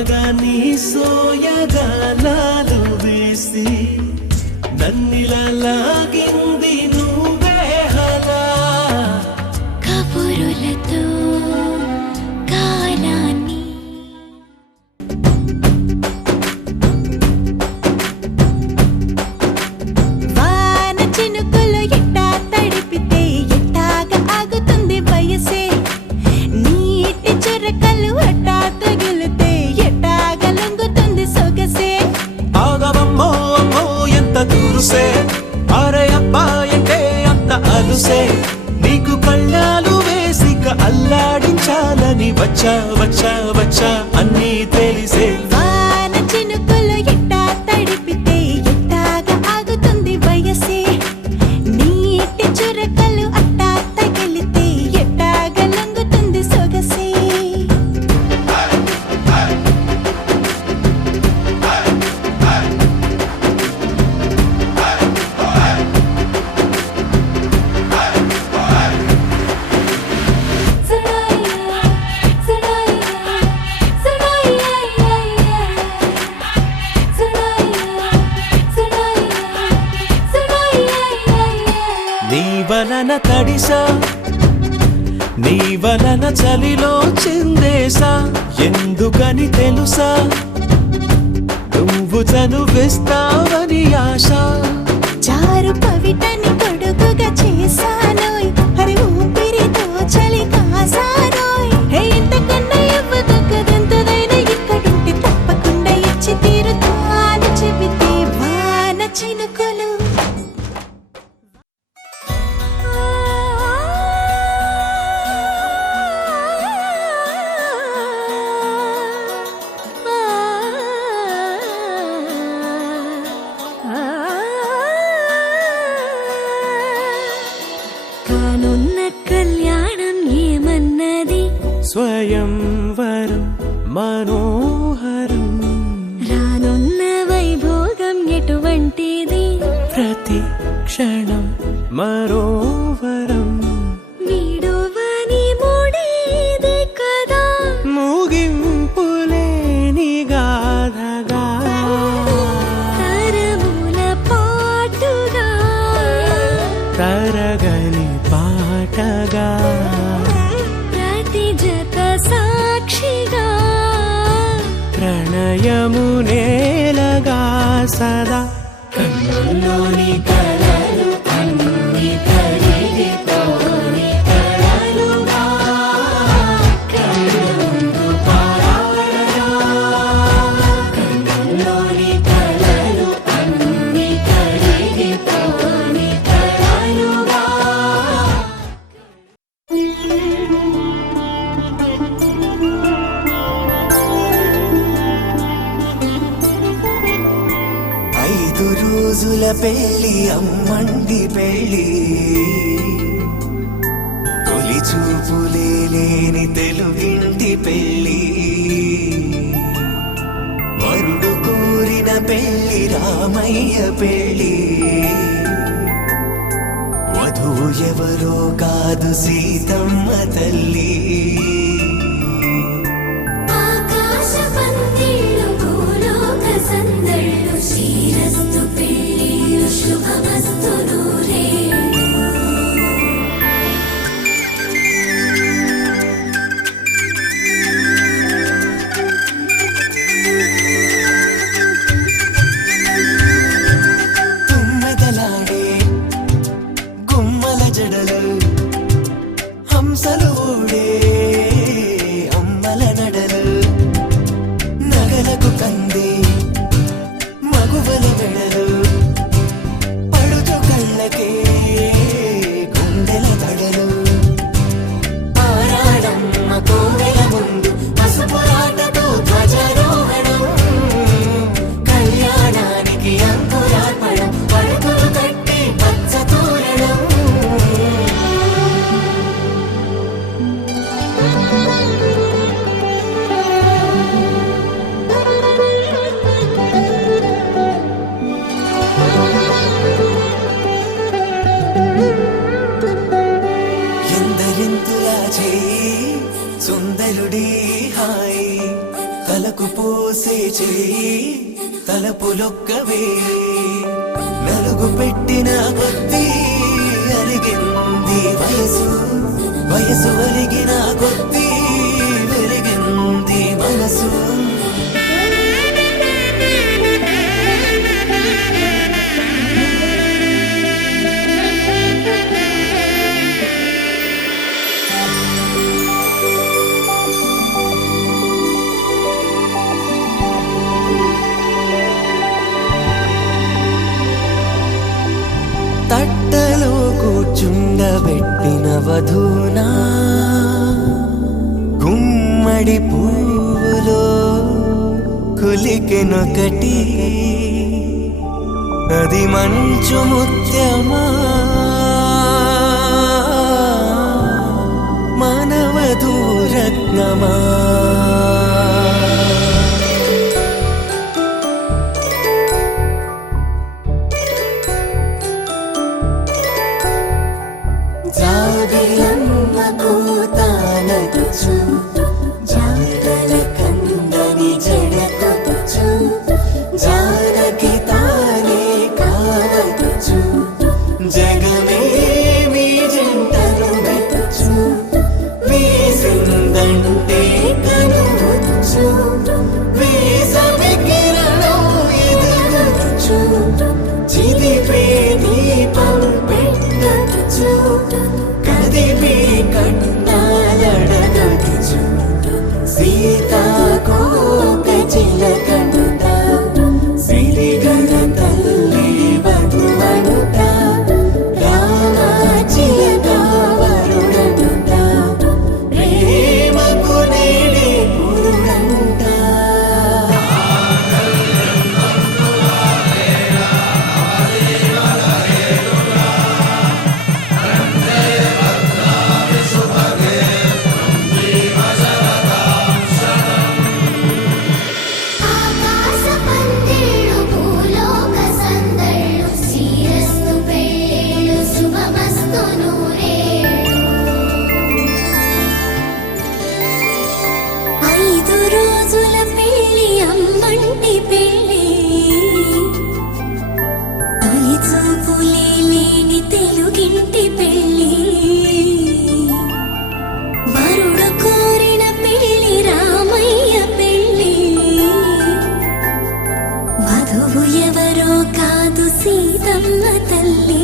హాయగా నీ సోయగాలాలు వేసి నన్నిలా లాగింది నువ్వే హలా కబురులతో కాలాన్ని వాన చినుకులు ఎట్టా తడిపితే ఎట్టాగా ఆగుతుంది వయసే నీటి చురకలు అట్టా తగిలితే ఎట్టాగా లొంగుతుంది సొగసే ఆగవమ్మో అమ్మో ఎంత దూరుసే అరే అబ్బాయంటే అంత అలుసే నీకు కళ్ళాలు వేసిక అల్లాడించాలని వచ్చా వచ్చా వచ్చా అన్నీ తెలిసే వాన చినుకులు ఎట్టా తడిపితే ఎట్టాగా ఆగుతుంది వయసే నీటి చురకలు అట్టా తగిలితే ఎట్టాగా లొంగుతుంది సొగసే నీ వలన తడిసా నీ వలన చలిలో చిందేసా ఎందుకని తెలుసా నువ్వు చనువిస్తావని ఆశ చారు పవిటని కొడుకుగా చేశానోయ్ హరి ఊపిరితో చలి కాసానోయ్ హే ఇంతకన్నా ఇవ్వదగ్గదెంతదైనా ఇక్కడుంటే తప్పకుండా ఇచ్చి తీరుతాను చెబితే వాన చినుకులు కానున్న కళ్యాణం ఏమన్నది స్వయంవరం మనోహరం రానున్న వైభోగం ఎటువంటిది ప్రతి క్షణం మరోవరం వీడువని మూడేది కదా ముగింపులేని గాథగా తరముల పాటుగా తరగని పాటగా ప్రతి జత సాక్షిగా ప్రణయము నేలగా సదా కన్నుల్లోని కలలు అన్ని కరిగిపోని కలలుగా కన్నుందు పారాడగా కన్నుల్లోని కలలు అన్ని కరిగిపోని కలలుగా ఐదు రోజుల పెళ్లి అమ్మండి పెళ్లి తొలి చూపులే లేని తెలుగింటి పెళ్లి వరుడు కోరిన పెళ్లి రామయ్య పెళ్లి వధువు ఎవరో కాదు సీతమ్మ తల్లి ఆకాశ పందిళ్ళు భూలోక సందళ్ళు శ్రీరస్తు పెళ్ళిళ్ళు శుభమస్తు నూరేళ్ళు తుమ్మెదలాడే గుమ్మల జడలు హంసలు ఊడే అమ్మల నడలు నగలకు కంది మగువల మెడలు పడుచు కళ్ళకే గుండెల తడలు ఆరాడమ్మ కోవెల ముందు పసుపురాటతో ధ్వజారోహణం కళ్యాణానికి అంకురార్పణం పడుకులు కట్టి పచ్చ తోరణం ఎందరింతులా చేయి సుందరుడి హాయి తలకు పోసే చేయి తలపులొక్కవే నలుగు పెట్టిన కొద్దీ అరిగింది వయసు వయసు అరిగిన కొద్దీ వెలిగింది మనసు తట్టలో కూర్చుండబెట్టిన వధూనా గుమ్మడి పువ్వులో కులికెనొకటి అది మంచు ముత్యమా మానవధూ రత్నమా జాబిలమ్మకు తానొచ్చు జాడల కందని జడకొచ్చు జానకి తానే కావచ్చు జగమే మీ జంటను పెట్టు వీసిందంటే కనువచ్చు వీసవి కిరణం ఎదురొచ్చు చిదిపే దీపం పెట్టచ్చు కదిపే కన్నాలడగచ్చు సీతాకోక చిలకంట సిరిగల తల్లి వధువనుట రామా చిలక వరుడనుట ప్రేమకు నేడే పురుడంట ఆకాశ పందిళ్ళు భూలోక సందళ్ళు శ్రీరస్తు పెళ్ళిళ్ళు శుభమస్తు నూరేళ్ళు 5 రోజుల పెళ్ళి అమ్మంటి పెళ్ళి తొలి చూపులే లేని తెలుగింటి పెళ్ళి వరుడు కోరిన పెళ్ళి రామయ్య పెళ్ళి వధువు ఎవరో కాదు సీతమ్మ తల్లి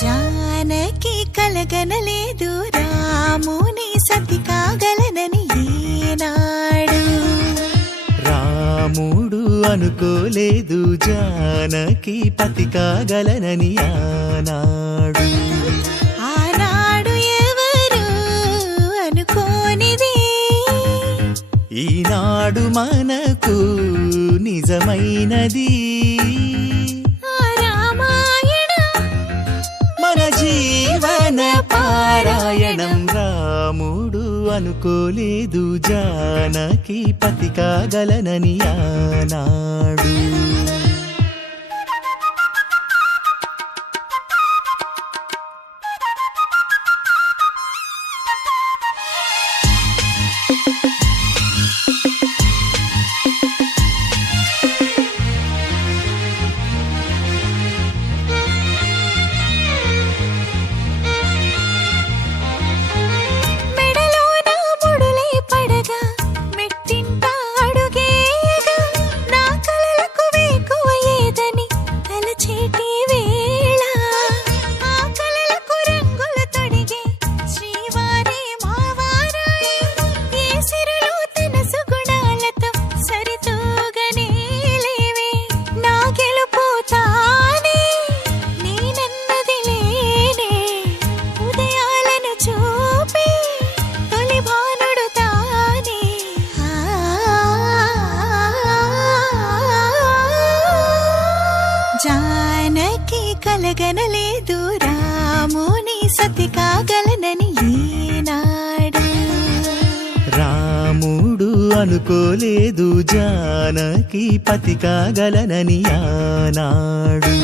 జానకి కలగనలేదు రాముని సతి కాగలనని ఏనాడు రాముడు అనుకోలేదు జానకి పతి కాగలనని ఆనాడు ఆనాడు ఎవరు అనుకోనిది ఈనాడు మనకు నిజమైనది ఆ రామాయణం మన జీవన పారాయణం రాముడు అనుకోలేదు జానకి పతి కాగలనని ఆనాడు మెడలో నా ముడులే పడగా మెట్టింట అడుగేయగా నా కలలకు వేకువ ఏదని తలచేటి వేళ ఆ కలలకు రంగుల తొడిగే శ్రీవారే మావారాయే ఏ సిరులు తన సుగుణాలతో సరితూగనే లేవే నా గెలుపు తానే నేనన్నది లేనే ఉదయాలను చూపే తొలి భానుడు తానే జానకి కలగనలేదు రాముని సతి కాగలనని ఈనాడు. రాముడు అనుకోలేదు జానకి పతి కాగలనని ఆనాడు.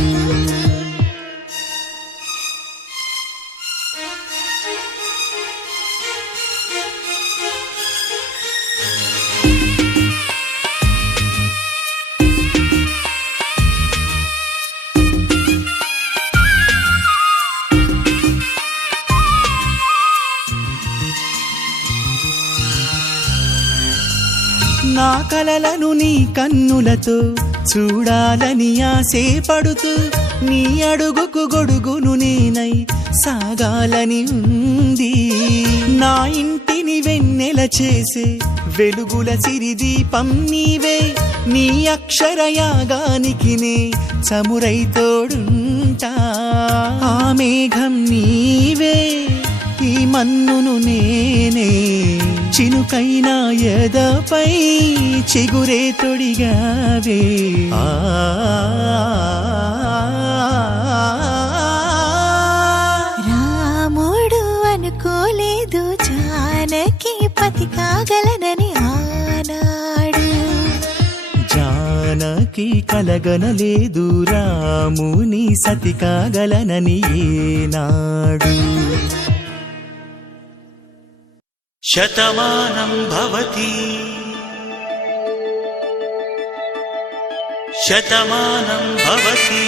నా కలలను నీ కన్నులతో చూడాలని ఆశే పడుతూ నీ అడుగుకు గొడుగును నేనై సాగాలని ఉంది. నా ఇంటిని వెన్నెల చేసే వెలుగుల సిరిదీపం నీవే. నీ అక్షరయాగానికి నే చమురై తోడుంటా. ఆ మేఘం నీవే, ఈ మన్నును నేనే. చినుకైనా ఎదపై చిగురే తొడిగావే. రాముడు అనుకోలేదు జానకి పతి కాగలనని ఆనాడు. జానకి కలగనలేదు రాముని సతి కాగలనని ఏనాడు. శతమానం భవతి శతమానం భవతి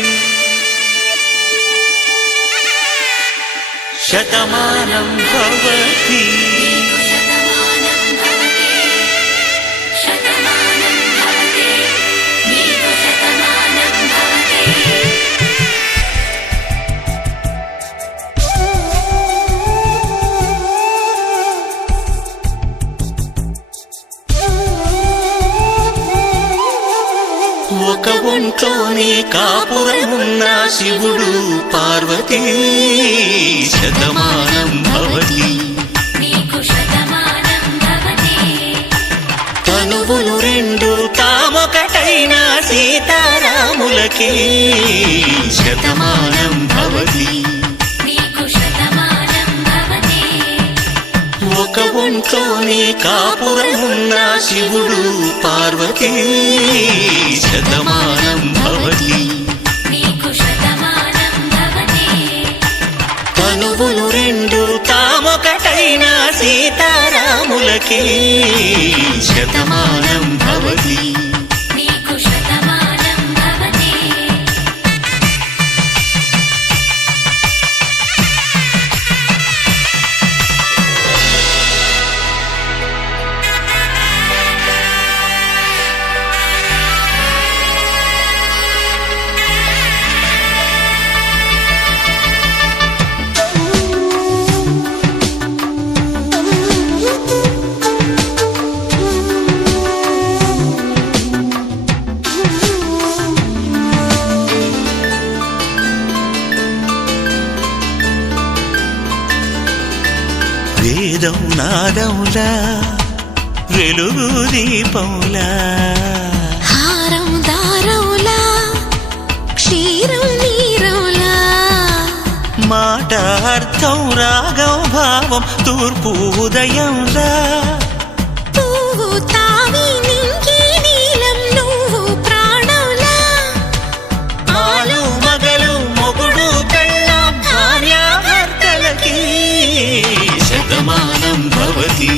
శతమానం భవతి. ఒక ఒంట్లోనే కాపురమున్న శివుడు పార్వతీ శతమానం భవతి. తనువులు రెండు తామొకటైన సీతారాములకి శతమానం భవతి. ఒక ఒంట్లోనే కాపురమున్న శివుడు పార్వతీ శతమానం భవతి. తనువులు రెండు తామొకటైన సీతారాములకి శతమానం భవతి. వేదం నాదములా వెలుగు దీపములా హారం దారములా క్షీరం నీరములా మాట అర్థం రాగం భావం తూర్పు ఉదయంలా పువ్వు తావి నింగి నీలం నువ్వు ప్రాణంలా ఆలు మగలు మొగుడు పెళ్ళాం భార్యాభర్తలకి శతమానం భవతి.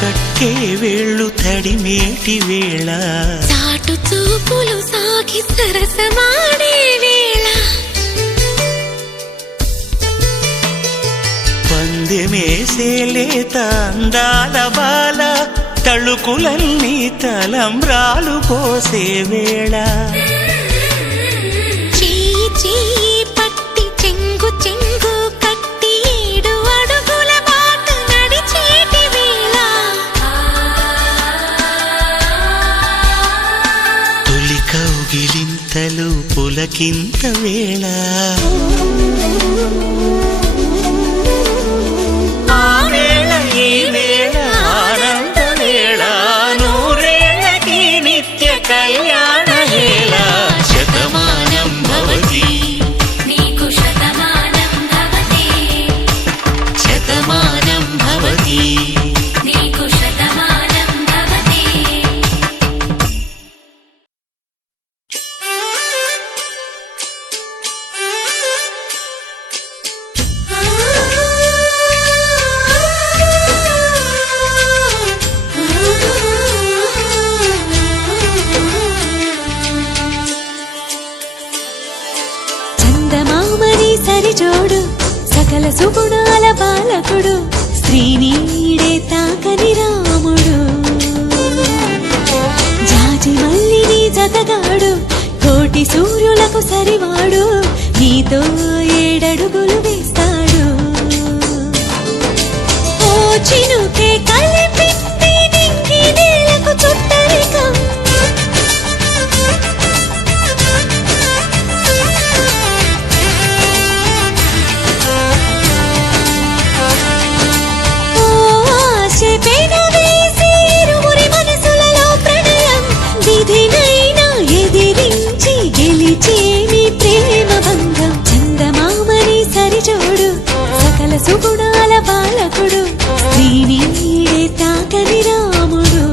కట్టే వేళ్ళు తడిమేటి వేళ చాటు చూపులు సాగి సరసమాడే వేళ పందెమేసేలేత అందాల బాల తళుకులన్నీ తలంబ్రాలు పోసే వేళ చెయ్యి చెయ్యి పట్టి చెంగు చెంగు కట్టి 7 అడుగుల బాట నడిచేటి వేళ తొలి కౌగిలింతలు పులకింత వేళ ఆ వేళ ఈ వేళ ఆనంద వేళ నూరేళ్ళకి నిత్య కళ్యాణ వేళ శతమానం భవతి నీకు శతమానం భవతి శతమానం భవతి నీకు శతమానం భవతి చందమామని సరిజోడు సకల సుగుణాల బాలకుడు శ్రీనీడే తాకని రాముడు జాజి మల్లిని జతగాడు కోటి సూర్యులకు సరివాడు నీతో 7 అడుగులు వేస్తాడు ఓ చినుకే కలిపింది నింగి నేలకు చుట్టరికం ఓ ఆశ పెనవేసి ఇరువురి మనసులలో ప్రణయం విధినైనా ఎదిరించి గెలిచేమి ప్రేమ బంధం చందమామని సరిజోడు సకల సుగుణాల బాలకుడు శ్రీనీడే తాకని రాముడు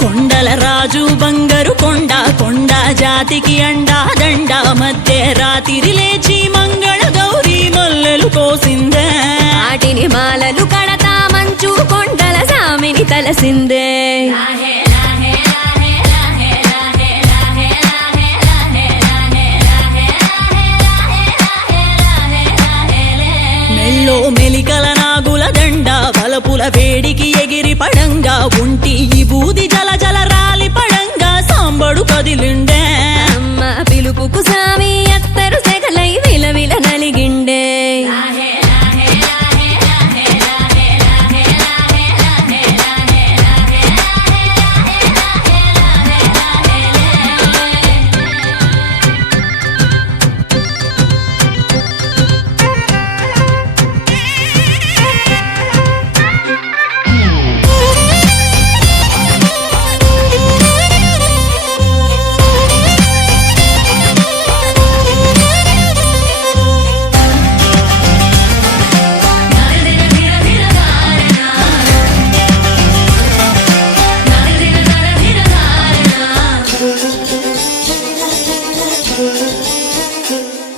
కొండల రాజు బంగారు కొండ కొండ జాతికి అండా దండ మధ్య రాత్రి లేచి మంగళ గౌరీ మల్లెలు కోసిందే వాటిని మాలలు కడతా మంచు కొండల సామిని తలసిందే మెల్లో మెలికల నాగుల దండ బలపుల వేడికి ఎగిరి పడంగా ఉంటి ఈ బూది జల జల రాలి పడంగా సాంబడు కదిలిండే అమ్మ పిలుపుకు సామి అత్తరు సెగలై విలవిల నలిగిండే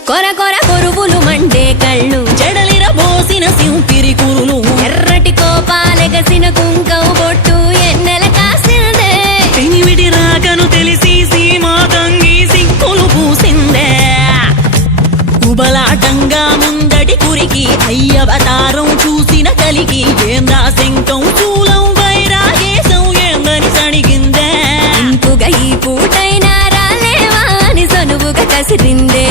కొర కొర కొరువులు మండే కళ్ళు జడలిర బోసిన సింపిరి కురులు ఎర్రటి కోపాలెగసిన కుంకవు బొట్టు ఎన్నెల కాసిందే పెనివిడి రాకను తెలిసి సీమా తంగి సిక్కులు పూసిందే ఉబలాటంగా ముందడి కురికి అయ్యవతారం చూసిన కలిగి ఏందా శంకం చూలం వైరాగేశం ఏందని సణిగిందే ఇంపుగా ఈ పూటైనా రాలేవా అని సనువుగా కసిరిందే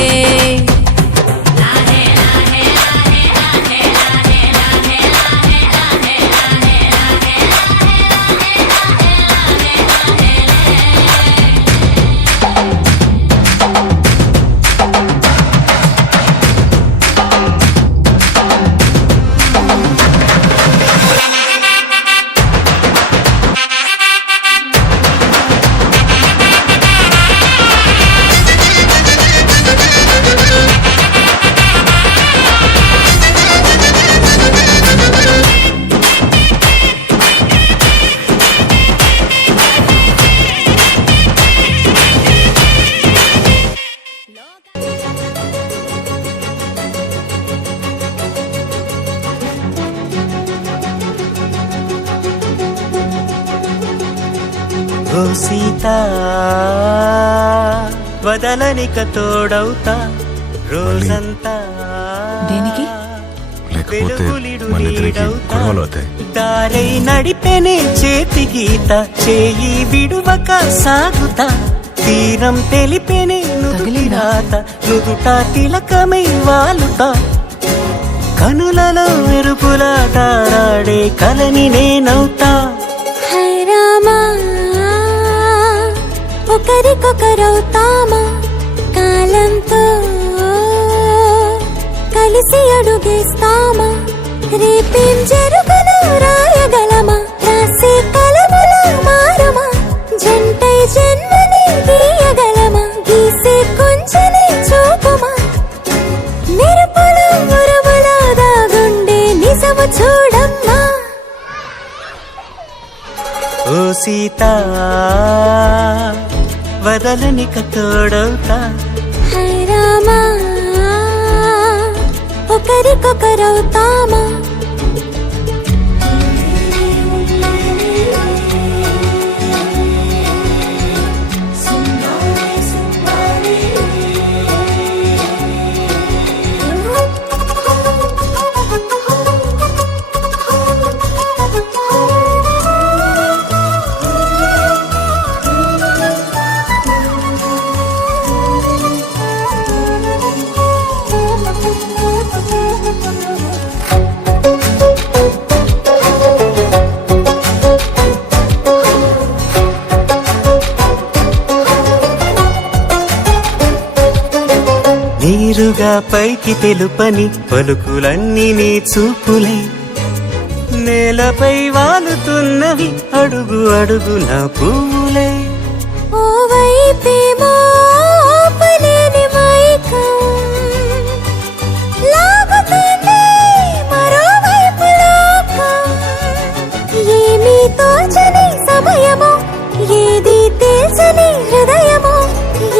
ఓ సీత వదలనిక తోడవుతా రోజంతా దేనికి? లేకపోతే మన ఇద్దరికి గొడవలు అవుతాయి. దారై నడిపెనే చేతి గీత చేయి విడువక సాగుతా తీరం తెలిపెనే నుదుటిరాత నుదుట తిలకమై వాలుతా కనులలో మెరుపులా తారాడే కలని నేనవుతా. హై రామా ఒకరికొకరవుతామా కాలంతో కలిసి అడుగేస్తామా రేపేం జరుగును రాయగలమా రాసే కలములా మారమా జంటై జన్మని గీయగలమా గీసే కొంచెని చూపుమా మెరుపులు మురుములా దాగుండే నిజము చూడమ్మా. ఓ సీత వదలనిక తోడవుతా హై రామా ఒకరికొకరవుతామా నీరుగా పైకి తెలుపని పలుకులన్నీ నీ చూపులై నేలపై వాలుతున్నవి అడుగు అడుగున పువ్వులై. ఓ వైపేమో ఆపలేని మైకం లాగుతుంది మరోవైపు లోకం ఏమీ తోచని సమయమో ఏది తేల్చని హృదయమో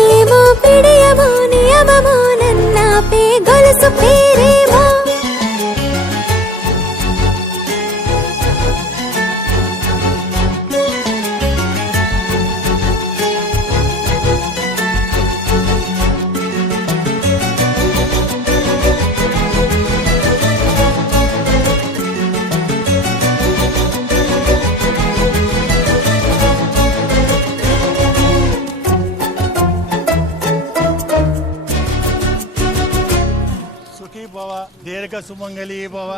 ఏమో పిడియమో నియమమో నన్నాపే గొలుసు పేరేమో. సుఖీ భవ దీర్ఘ సుమంగళీ భవ.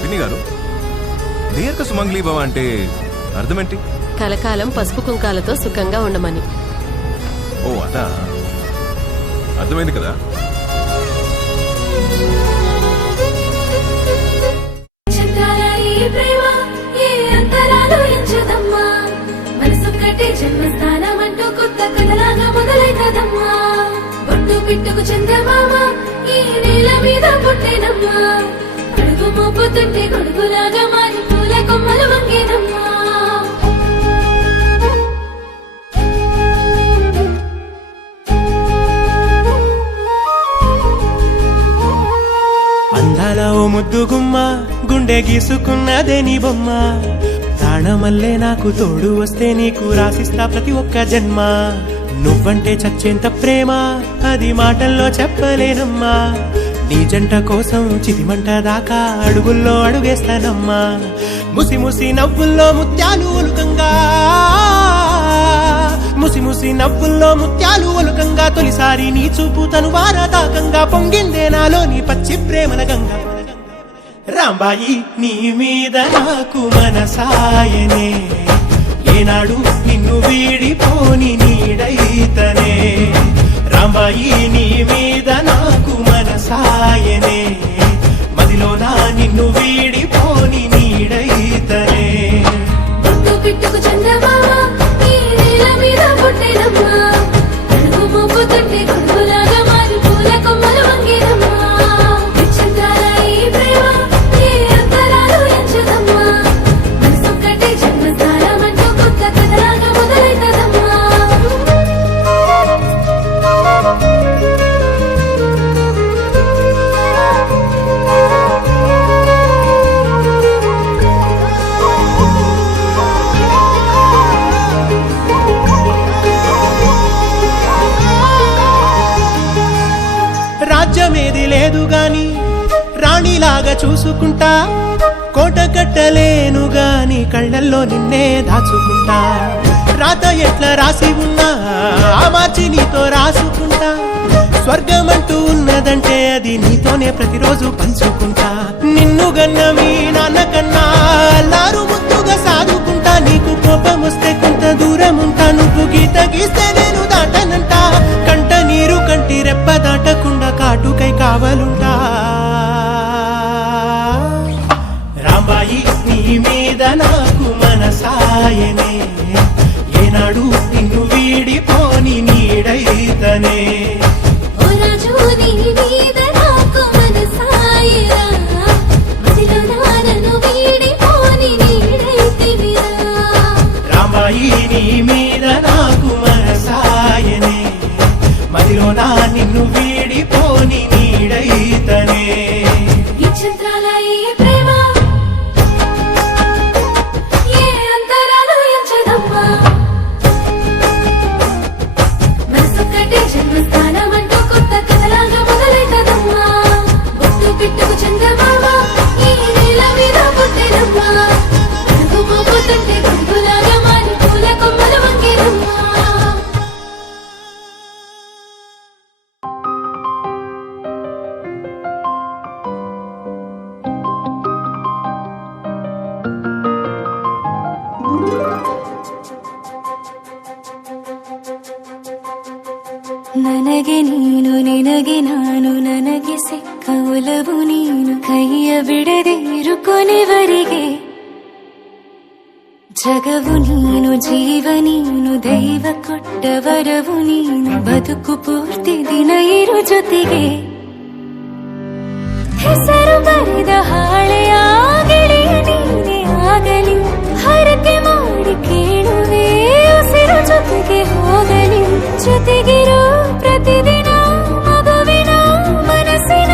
పిన్ని గారు, దీర్ఘ సుమంగళీ భవ అంటే అర్థమేంటి? కలకాలం పసుపు కుంకాలతో సుఖంగా ఉండమని. ఓ అదా, అర్థమైంది కదా. జన్మస్థానం అంటూ కొత్త కథలాగా మొదలైతదమ్మా బొట్టు పిట్టుకు చందమామ ఈ నేల మీద పుట్టేనమ్మా అడుగు మోపుతుంటే గొడుగులాగా మారి పూల కొమ్మలు వంగేనమ్మా. అందాల ఓ ముద్దు గుమ్మ గుండె గీసుకున్నదే నీ బొమ్మ ప్రాణమల్లే నాకు తోడు వస్తే నీకు రాసిస్తా ప్రతి ఒక్క జన్మ నువ్వంటే చచ్చేంత ప్రేమ అది మాటల్లో చెప్పలేనమ్మా నీ జంట కోసం చితిమంట దాకా అడుగుల్లో అడుగేస్తానమ్మా ముసి ముసి నవ్వుల్లో ముత్యాలు ఒలుకంగా ముసి ముసి నవ్వుల్లో ముత్యాలు ఒలుకంగా తొలిసారి నీ చూపు తను వారదాకంగా పొంగిందే నాలో నీ పచ్చి ప్రేమల గంగా రాంబాయి నీ మీద నాకు మనసాయనే ఏనాడు నిన్ను వీడిపోని నీడైతనే రాంబాయి నీ మీద నాకు మనసాయనే మదిలోనా నిన్ను వీడిపోని నీడైతనే. బొట్టు పిట్టుకు చందమామ ఈ నేల మీద పుట్టేనమ్మా అడుగు మోపుతుంటే గొడుగులాగా మారి పూల కొమ్మలు వంగేనమ్మా విచ్చిందాల ఈ ప్రేమ ఏ అంతరాలు ఎంచదమ్మా మనసొక్కటే జన్మస్థానం అంటూ కొత్త కథలాగా మొదలైతదమ్మా. లేదు గాని రాణిలాగా చూసుకుంటా, కోట కట్టలేను గాని కళ్ళల్లో నిన్నే దాచుకుంటా. రాత ఎట్లా రాసి ఉన్నా ఆ మార్చి నీతో రాసుకుంటా. స్వర్గమంటూ ఉన్నదంటే అది నీతోనే ప్రతిరోజు పంచుకుంటా. నిన్ను గన్న మీ నాన్న కన్నా అల్లారు ముద్దుగా సాదుకుంటా. నీకు కోపం వస్తే కొంత దూరం ఉంటా, నువ్వు గీత గీస్తే నేను దాటనంట. కంట నీరు కంటి రెప్ప దాటకుండా కాటుకై కావలుంటా. రాంబాయి నీ మీద నాకు మనసాయనే, ఏనాడు నిన్ను వీడిపోని నీడైతనే. ఓ రాజు నీ మీద నాకు మనసాయరా, మదిలో నన్ను వీడిపోని నీడైతివిరా. రాంబాయి నీ మీద నాకు మనసాయనే, మదిలో నా నిన్ను వీడిపోని నీడైతనే. ఈ చిత్రాల ఈ ప్రేమ ఏ అంతరాలు ఎంచదమ్మా. మనసొక్కటే జన్మస్థానం అంటూ కొత్త కథలాగా మొదలైతదమ్మా. బొట్టు పిట్టుకు చందమామ ఈ నేల మీద పుట్టెనమ్మా. అడుగు మోపుతుంటే గొడుగులాగా మారి పూల కొమ్మలు వంగేనమ్మా. ನನಗೆ ನೀನು ನಿನಗೆ ನಾನು ನನಗೆ ಸಿಕ್ಕ ಒಲವು ನೀನು ಕೈಯ ಬಿಡದೆ ಇರು ಕೊನೆವರೆಗೆ. ಜಗವು ನೀನು ಜೀವ ನೀನು ದೈವ ಕೊಟ್ಟ ವರವು ನೀನು ಬದುಕು ಪೂರ್ತಿ ದಿನ ಇರು ಜೊತೆಗೆ. ಹೆಸರು ಬರೆದ ಹಾಳೆಯ ಗೆಳೆಯ ನೀನೇ ಆಗಲಿ, ಹರಕೆ ಮಾಡಿ ಕೇಳುವೆ ಉಸಿರು ಜೊತೆಗೆ ಹೋಗಲಿ. ಜೊತೆಗಿರೋ ಪ್ರತಿದಿನ ಮಗುವಿನ ಮನಸ್ಸಿನ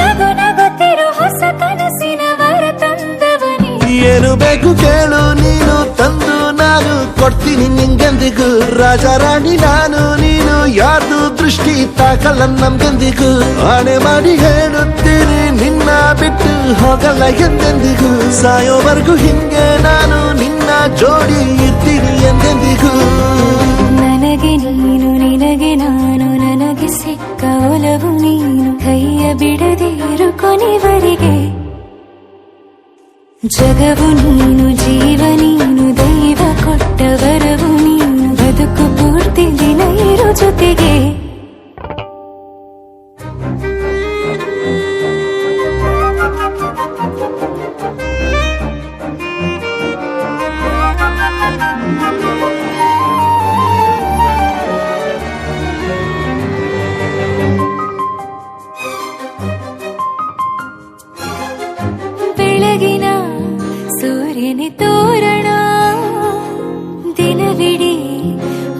ನಗು ನಗುತ್ತಿರೋ ಹೊಸ ಕನಸಿನ ವರ ತಂದವನೇ. ಏನು ಬೇಕು ಕೇಳು ನೀನು ತಂದು ನಾನು ಕೊಡ್ತೀನಿ ನಿಂಗೆಂದಿಗೂ. ರಾಜ ರಾಣಿ ನಾನು ನೀನು ಯಾರ್ದು ದೃಷ್ಟಿ ತಾಕಲ್ಲ ನಮ್ಗೆಂದಿಗೂ. ಆಣೆ ಮಾಡಿ ಹೇಳುತ್ತೀನಿ ನಿನ್ನ ಬಿಟ್ಟು ಹೋಗಲ್ಲ ಎಂದೆಂದಿಗೂ. ಸಾಯೋವರೆಗೂ ಹಿಂಗೆ ನಾನು ನಿನ್ನ ಜೋಡಿ ಇರ್ತೀನಿ ಎಂದೆಂದಿಗೂ. ನನಗೆ ನೀನು ನಿನಗೆ ನಾನು ನನಗೆ ಸಿಕ್ಕ ಒಲವು ನೀನು ಕೈಯ ಬಿಡದೆ ಇರು ಕೊನೆವರೆಗೆ. ಜಗವು ನೀನು ಜೀವ ನೀನು ದೈವ ಕೊಟ್ಟ ವರವು ನೀನು ಬದುಕು ಪೂರ್ತಿ ದಿನ ಇರು ಜೊತೆಗೆ. ಬೆಳಗಿನ ಸೂರ್ಯನೇ ತೋರಣ, ದಿನವಿಡೀ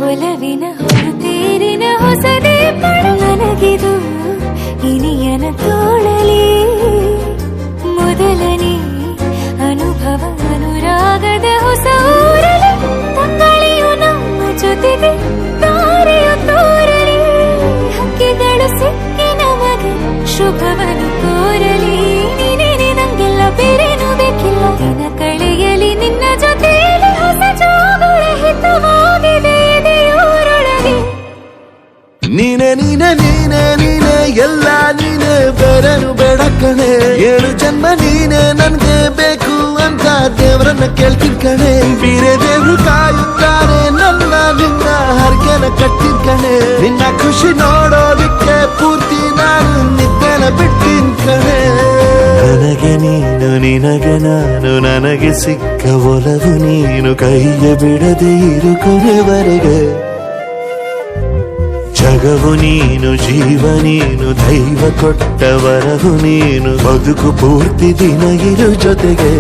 ಒಲವಿನ ಹೊರತೇರಿನ ಹೊಸದೇ ಪಡ. ನನಗಿದು ಇನಿಯನ ತೋಳಲಿ ಮೊದಲನೇ ಅನುಭವ ಅನುರಾಗದ ಹೊಸ ಊರಲಿ. ತಂಗಳಿಯು ನಮ್ಮ ಜೊತೆಗೆ ತಾರೆಯು ತೋರಲಿ, ಹಕ್ಕಿಗಳು ಸಿಕ್ಕಿ ನಮಗೆ ಶುಭವನ್ನು ಕೋರಲಿ. ನೀನೇನೆ ನಂಗೆಲ್ಲ ಬೇರೇನು ಬೇಕಿಲ್ಲ, ದಿನ ಕಳೆಯಲಿ ನಿನ್ನ ಜೊತೆಯಲ್ಲಿ ಹೊಸ ಜೋಗುಳ ಹಿತವಾಗಿದೆ ಎದೆಯೂರೊಳಗೆ. ನೀನೆ ನೀನೆ ನೀನೆ ನೀನೆ ಎಲ್ಲ ನೀನೆ ಬೇರೆನು ಬೇಡ ಕಣೆ. 7 ಜನ್ಮ ನೀನೆ ನನ್ಗೆ ಬೇಕು ಅಂತ ದೇವರನ್ನ ಕೇಳ್ತೀನಿ ಕಣೆ. ಬೇರೆ ದೇವ್ರು ಕಾಯುತ್ತಾರೆ ನನ್ನ ನಿನ್ನ ಹರ್ಗೆನ ಕಟ್ಟಿನ ಕಣೆ. ನಿನ್ನ ಖುಷಿ ನೋಡೋದಿಕ್ಕೆ ಪೂರ್ತಿ ನಾನು ನಿದ್ದೆನ ಬಿಟ್ಟಿನ್ ಕಣೆ. ನನಗೆ ನೀನು ನಿನಗೆ ನಾನು ನನಗೆ ಸಿಕ್ಕ ಒಲವು ನೀನು ಕೈಯ ಬಿಡದೆ ಇರು ಕೊನೆವರೆಗೆ. ಜಗವು ನೀನು ಜೀವ ನೀನು ದೈವ ಕೊಟ್ಟ ವರವು ನೀನು ಬದುಕು ಪೂರ್ತಿ ದಿನ ಇರು ಜೊತೆಗೆ.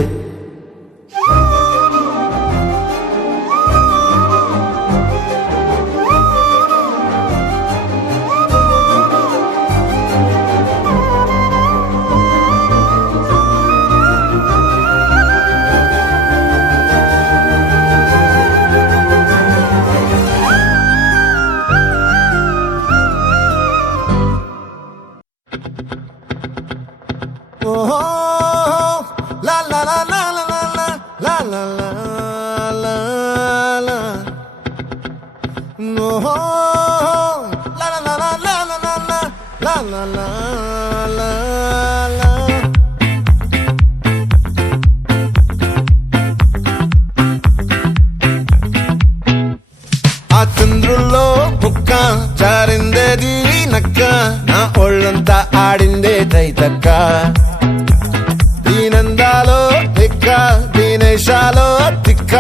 ఓహో లా లా లా లా లా లా లా లా లా లా ఓహో లా లా లా లా లా లా లా లా లా లా లా. ఆ చంద్రుల్లో ముక్క జారిందేది నక్క నా ఒళ్ళంతా ఆడిందే తైతక్క దీనందాలో ఎక్క దీనేశాలో తిక్క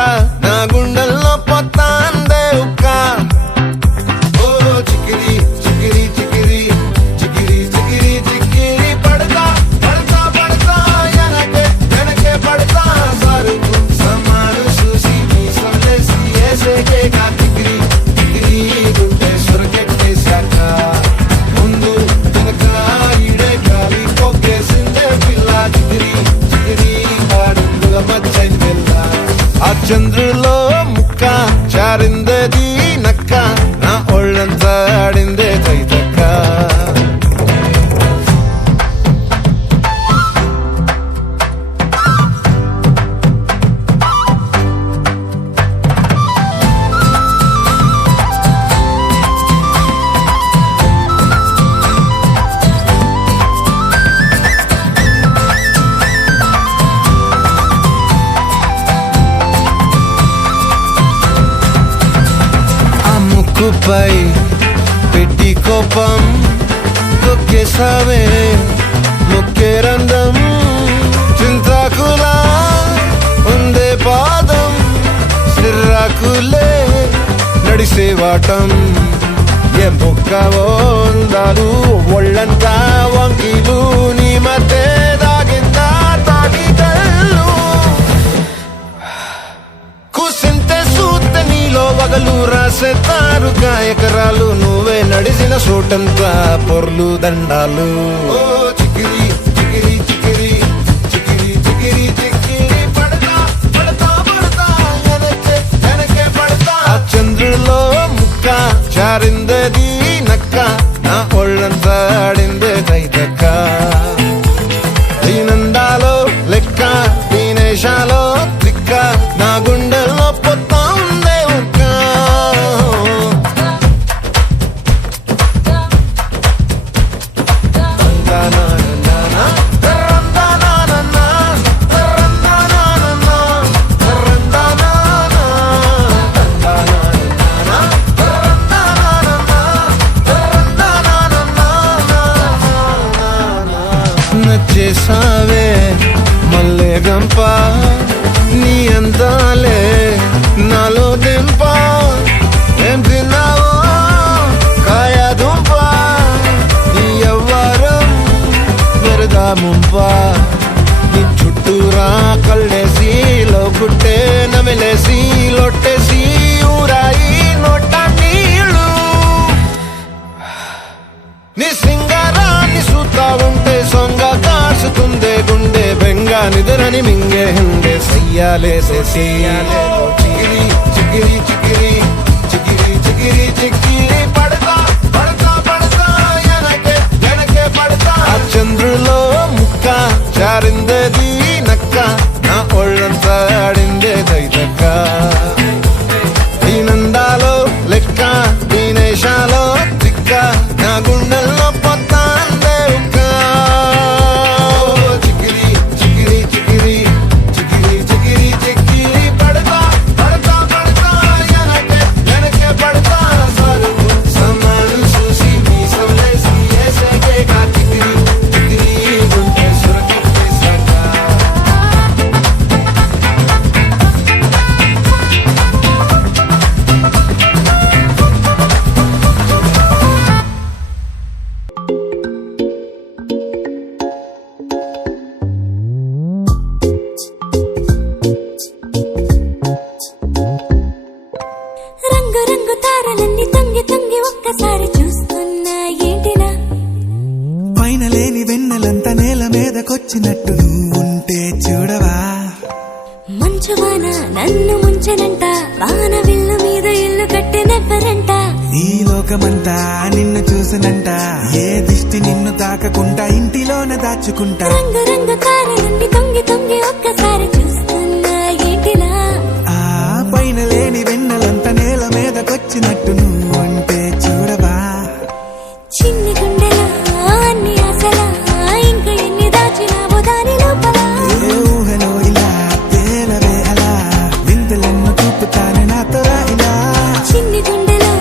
నా గుండెల్లో పొత్తాందే ఉక్క ఓ చికిరి చికిరి చికిరి చికిరి చికిరి చికిరి పడతా పడతా పడతా వెనకే వెనకే పడతా సరుకు సమాను చూసి మీ సొల్లేసి ఏసేకే కాతికిరి చికిరి గుండె సురకెట్టేశాక ముందు వెనక ఈడే గాలి కొక్కేసిందే పిల్ల చికిరి చికిరి ఆడుగా మచ్చైన పిల్ల ఆ చంద్రులో ముక్క జారిందేది నక్క నా ఒళ్ళంతా ఆడిందే తైతక్క ముక్కుపై పెట్టి కోపం తొక్కేసావే ముక్కే రంధం చింతాకులా ఉందే పాదం సిర్రాకులే నడిసేవాటం ఏ బొక్కవో అందాలు ఒళ్ళంతా వంకీలు నీ మధ్య దాగిందా తాగిదల్లు కూసింతే సూత్త నీలో వగలు రాసేతారు గాయకరాలు నువ్వే నడిసిన చోటంతా పొర్లు దండాలు ఓ చికిరి చికిరి చికిరి చికిరి చికిరి చికిరి పడతా పడతా పడతా వెనకే వెనకే పడతా ఆ చంద్రులో ముక్క జారిందేది నక్క నా ఒళ్ళంతా ఆడిందే తైతక్క దీనందాలో లెక్క దీనేశాలో దిక్క నా గుండెల్లో పొత్తా ఉందే ఉక్క నచ్చేసావే మల్లె గంప నీ అందాలే నాలో దెంప ఏం తిన్నావో కాయ దుంప నీ ఎవ్వరం వెరదా ముంప నీ చుట్టూరా కళ్ళేసి లోకుట్టే నమిలేసి లొట్టేసి ఊరాయి నోట నీళ్ళు నీ సింగారాన్ని చూస్తా ఉంటే సొంగ కాసుతుందే గుండె బెంగ నిద్రని మింగే హండే సయ్యాలేసే సయ్యాలే చికిరి చికిరి చికిరి చికిరి చికిరి చికిరి పడతా పడతా పడతా వెనకే వెనకే పడతా ఆ చంద్రులో ముక్క జారిందేది నక్క నా ఒళ్ళంతా ఆడిందే తైతక్క దీనందాలో లెక్క దీనేశాలో దిక్క నా గుండెల్లో పొత్తాందే ఉక్క చికిరి చికిరి చికిరి చికిరి చికిరి చికిరి పడతా పడతా పడతా వెనకే వెనకే పడతా సరుకు సమాను చూసి మీ సొల్లేసి ఏసేకే కాతికిరి చికిరి గుండె సురకెట్టేశాక రంగు రంగు తారలన్నీ తొంగి తొంగి ఒక్కసారి చూస్తున్నా ఏంటినా పైన లేని వెన్నెలంతా నేల మీదకొచ్చినట్టు నువ్వుంటే చూడవా మంచువాన నన్ను ముంచెనంట వాన విల్లు మీద ఇల్లు కట్టినెవ్వరంట ఈ లోకమంతా నిన్ను చూసినంట ఏ దిష్టి నిన్ను తాకకుండా ఇంటిలోన దాచుకుంటా రంగు రంగు కారు నుండి తొంగి తొంగి ఒక్కసారి చూస్తున్నా ఏంటిలా ఆ పైన లేని వెన్నెలంత నేల మీదకొచ్చినట్టు నువ్వు అంటే చూడవా చిన్ని గుండెలా అన్ని ఆశలా ఇంకా ఎన్ని దాచినావో దాని లోపల ఏ ఊహలో ఇలా తేలవే అలా వింతలెన్నో చూపుతాను నాతో రా ఇలా చిన్ని గుండెలా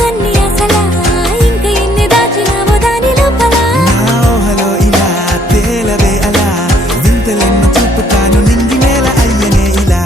అన్ని ఆశలా ఇంకా ఎన్ని దాచినావో దాని లోపల నా ఊహలో ఇలా తేలవే అలా వింతలెన్నో చూపుతాను నింగి నేల అయ్యనే ఇలా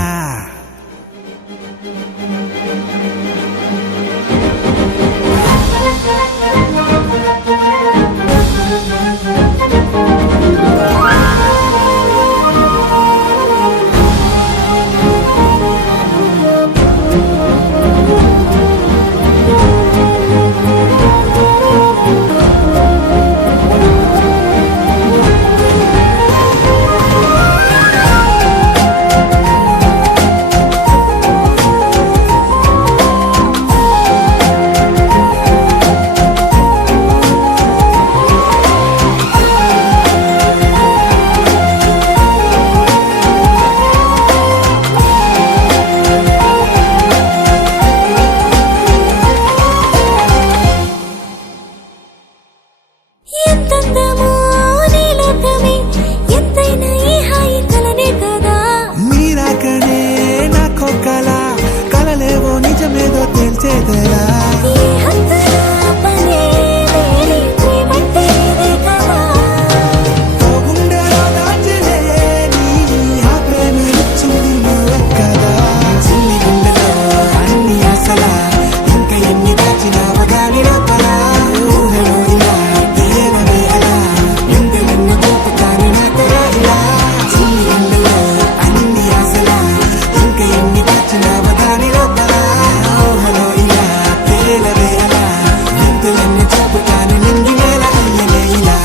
ఎంతందమో నీ లోకమే ఎంతైనా ఈ హాయి కలనే కదా మీరాకనే నాకో కలలేవో నిజమేదో తేల్చేదేలా ఈ హద్దులో పనే లేని ప్రేమంటే ఇదే కదా గుండెలో దాచలే నీ ఆ ప్రేమ ఇచ్చింది నువ్వే కదా చిన్ని గుండెలో అన్ని ఆశలా ఇంకా ఎన్ని దాచినావో దాని లోపల ఊహలో ఇలా తేలవే అలా వింతలెన్నో చూపుతాను నాతో రా ఇలా చిన్ని గుండెలో అన్ని ఆశలా ఇంకా ఎన్ని దాచినావో దాని లోపల ఊహలో ఇలా తేలవే అలా వింతలెన్నో చూపుతాను నింగి నేల అయ్యనే ఇలా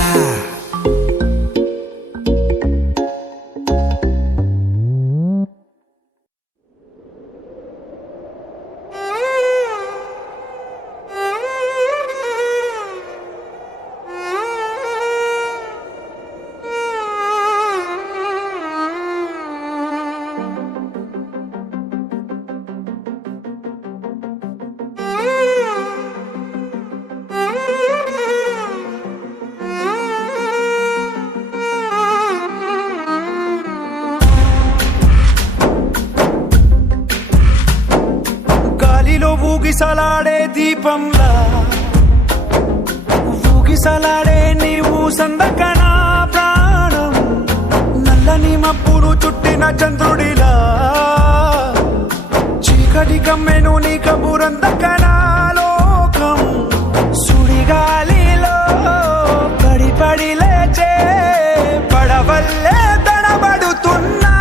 గాలిలో ఊగిసలాడే దీపంలా ఊగిసలాడే నీవు సందకనా ప్రాణం నల్లని మబ్బులు చుట్టిన చంద్రుడిలా చీకటి కమ్మెను నీ కబురందకనా లోకం సుడిగాలిలో పడి పడి లేచే పడవల్లే తడబడుతున్నా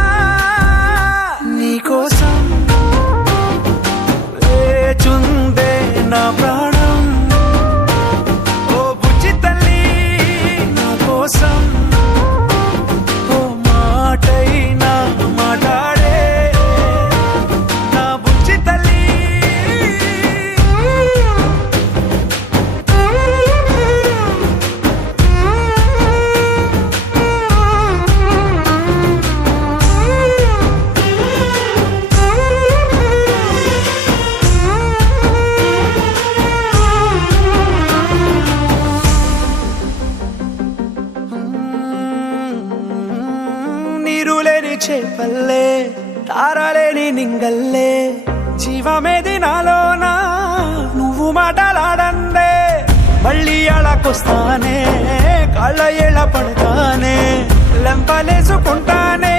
నీకోసం వేచుందే నా ప్రాణం ఓ బుజ్జి తల్లి నా కోసం ఓ మాటైనా మాట్లాడే నా బుజ్జి తల్లి నీరు లేని చేపల్లే తారలేని నింగల్లే జీవమేది నాలోనా నువ్వు మాటలాడందే మళ్ళీ అళకొస్తానే కాళ్ళ ఎళ్ళ పడతానే లెంపలేసుకుంటానే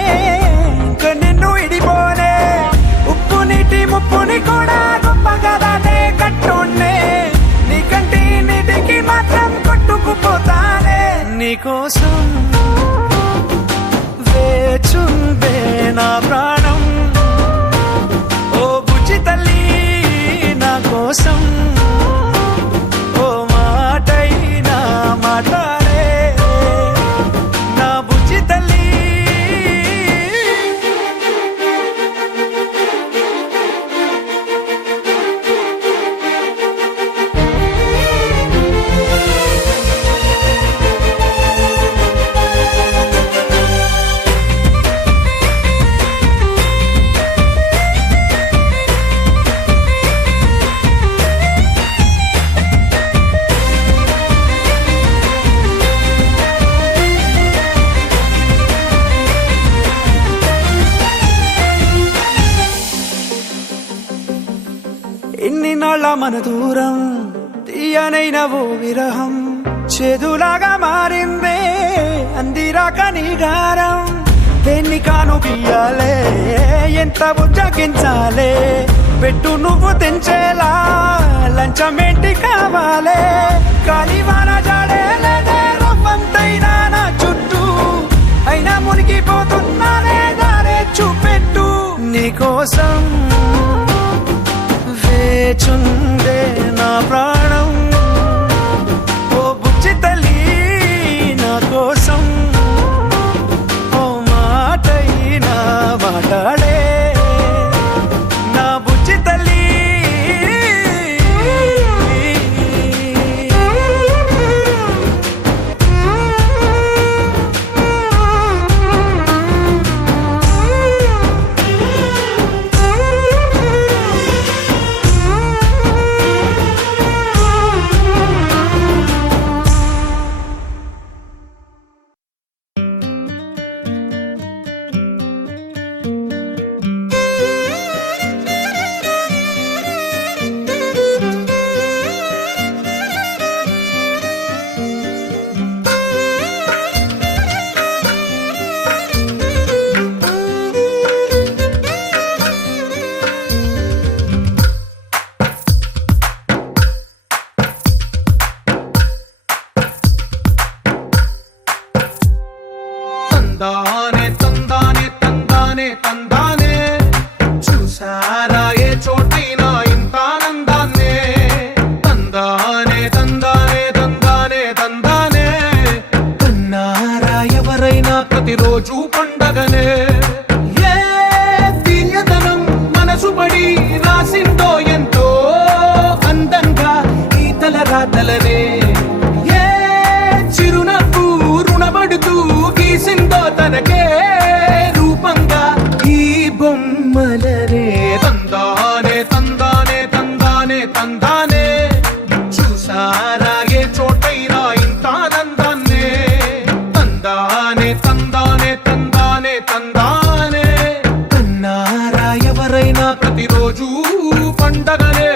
ఇంక నిన్ను ఇడిపోనే ఉప్పు నీటి ముప్పుని కూడా గొప్ప కదానే కట్టున్నే నీ కంటి నీటికి మాత్రం కొట్టుకుపోతానే నీకోసం వేచుందే నా ప్రాణం ఓ బుజ్జి తల్లి నా కోసం ఓ మాటైనా మాట్లాడే నా బుజ్జి తల్లి మన దూరం తీయనైన ఓ విరహం చేదులాగా మారిందే అందిరాక నీగారం దేన్ని కాను బియ్యాలే ఎంత బుజ్జగించాలే పెట్టు నువ్వు తెంచేలా లంచమేంటి కావాలే కాలివాన జాడేలేదే రవ్వంతైనా నా చుట్టూ అయినా మునిగిపోతున్నానే దారే చూపెట్టు నీకోసం వేచుందే నా ప్రాణం ఓ బుజ్జి తల్లి నా కోసం ఓ మాటైనా మాట్లాడే నా బుజ్జి తల్లి తందానే తందానే తందానే తందానే చూసారా ఏ చోటైనా ఇంత ఆనందాన్నే తందానే తందానే తందానే తందానే కన్నారా ఎవరైనా ప్రతిరోజు పండగనే ఏ తీయదనం మనసు పడి రాసిందో ఎంతో అందంగా ఈ తల రాతలనే ఏ చిరునవ్వు రుణపడుతూ గీసిందో తనకే రూపంగా ఈ బొమ్మలనే తందానే తందానే తందానే తందానే చూసారా ఏ చోటైనా ఇంత ఆనందాన్నే తందానే తందానే తందానే తందానే కన్నారా ఎవరైనా ప్రతిరోజు పండగనే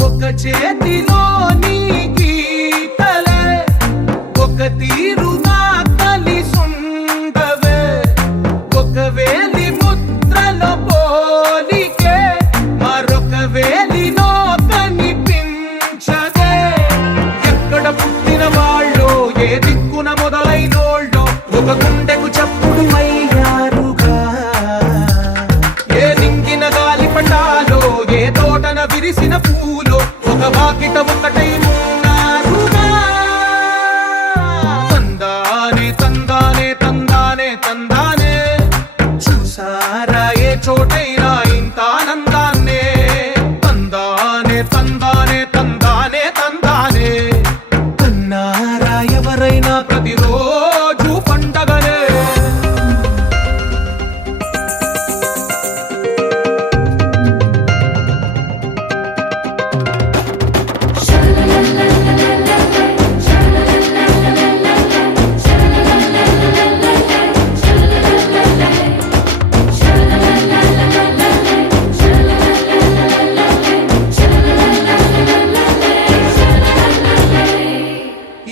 ఒక చేతిలో నీ గీతలే ఒక తీరుగా కలిసుండవే ఒక వేలి ముద్రలో పోలికే మరొక వేలిలో కనిపించదే ఎక్కడ పుట్టిన వాళ్ళో ఏ దిక్కున మొదలైనోళ్ళో ఒక గుండెకు చప్పుడు అయ్యారుగా ఏ నింగిన గాలి పటాలో ఏ తోటన విరిసిన పూలో ఒక వాకిట ఒకటై ఉన్నారుగా తందానే తందానే తందానే తందానే చూసారా ఏ చోటైనా ఇంత ఆనందాన్నే తందానే తందానే తందానే తందానే కన్నారా ఎవరైనా ప్రతిరోజు పండగనే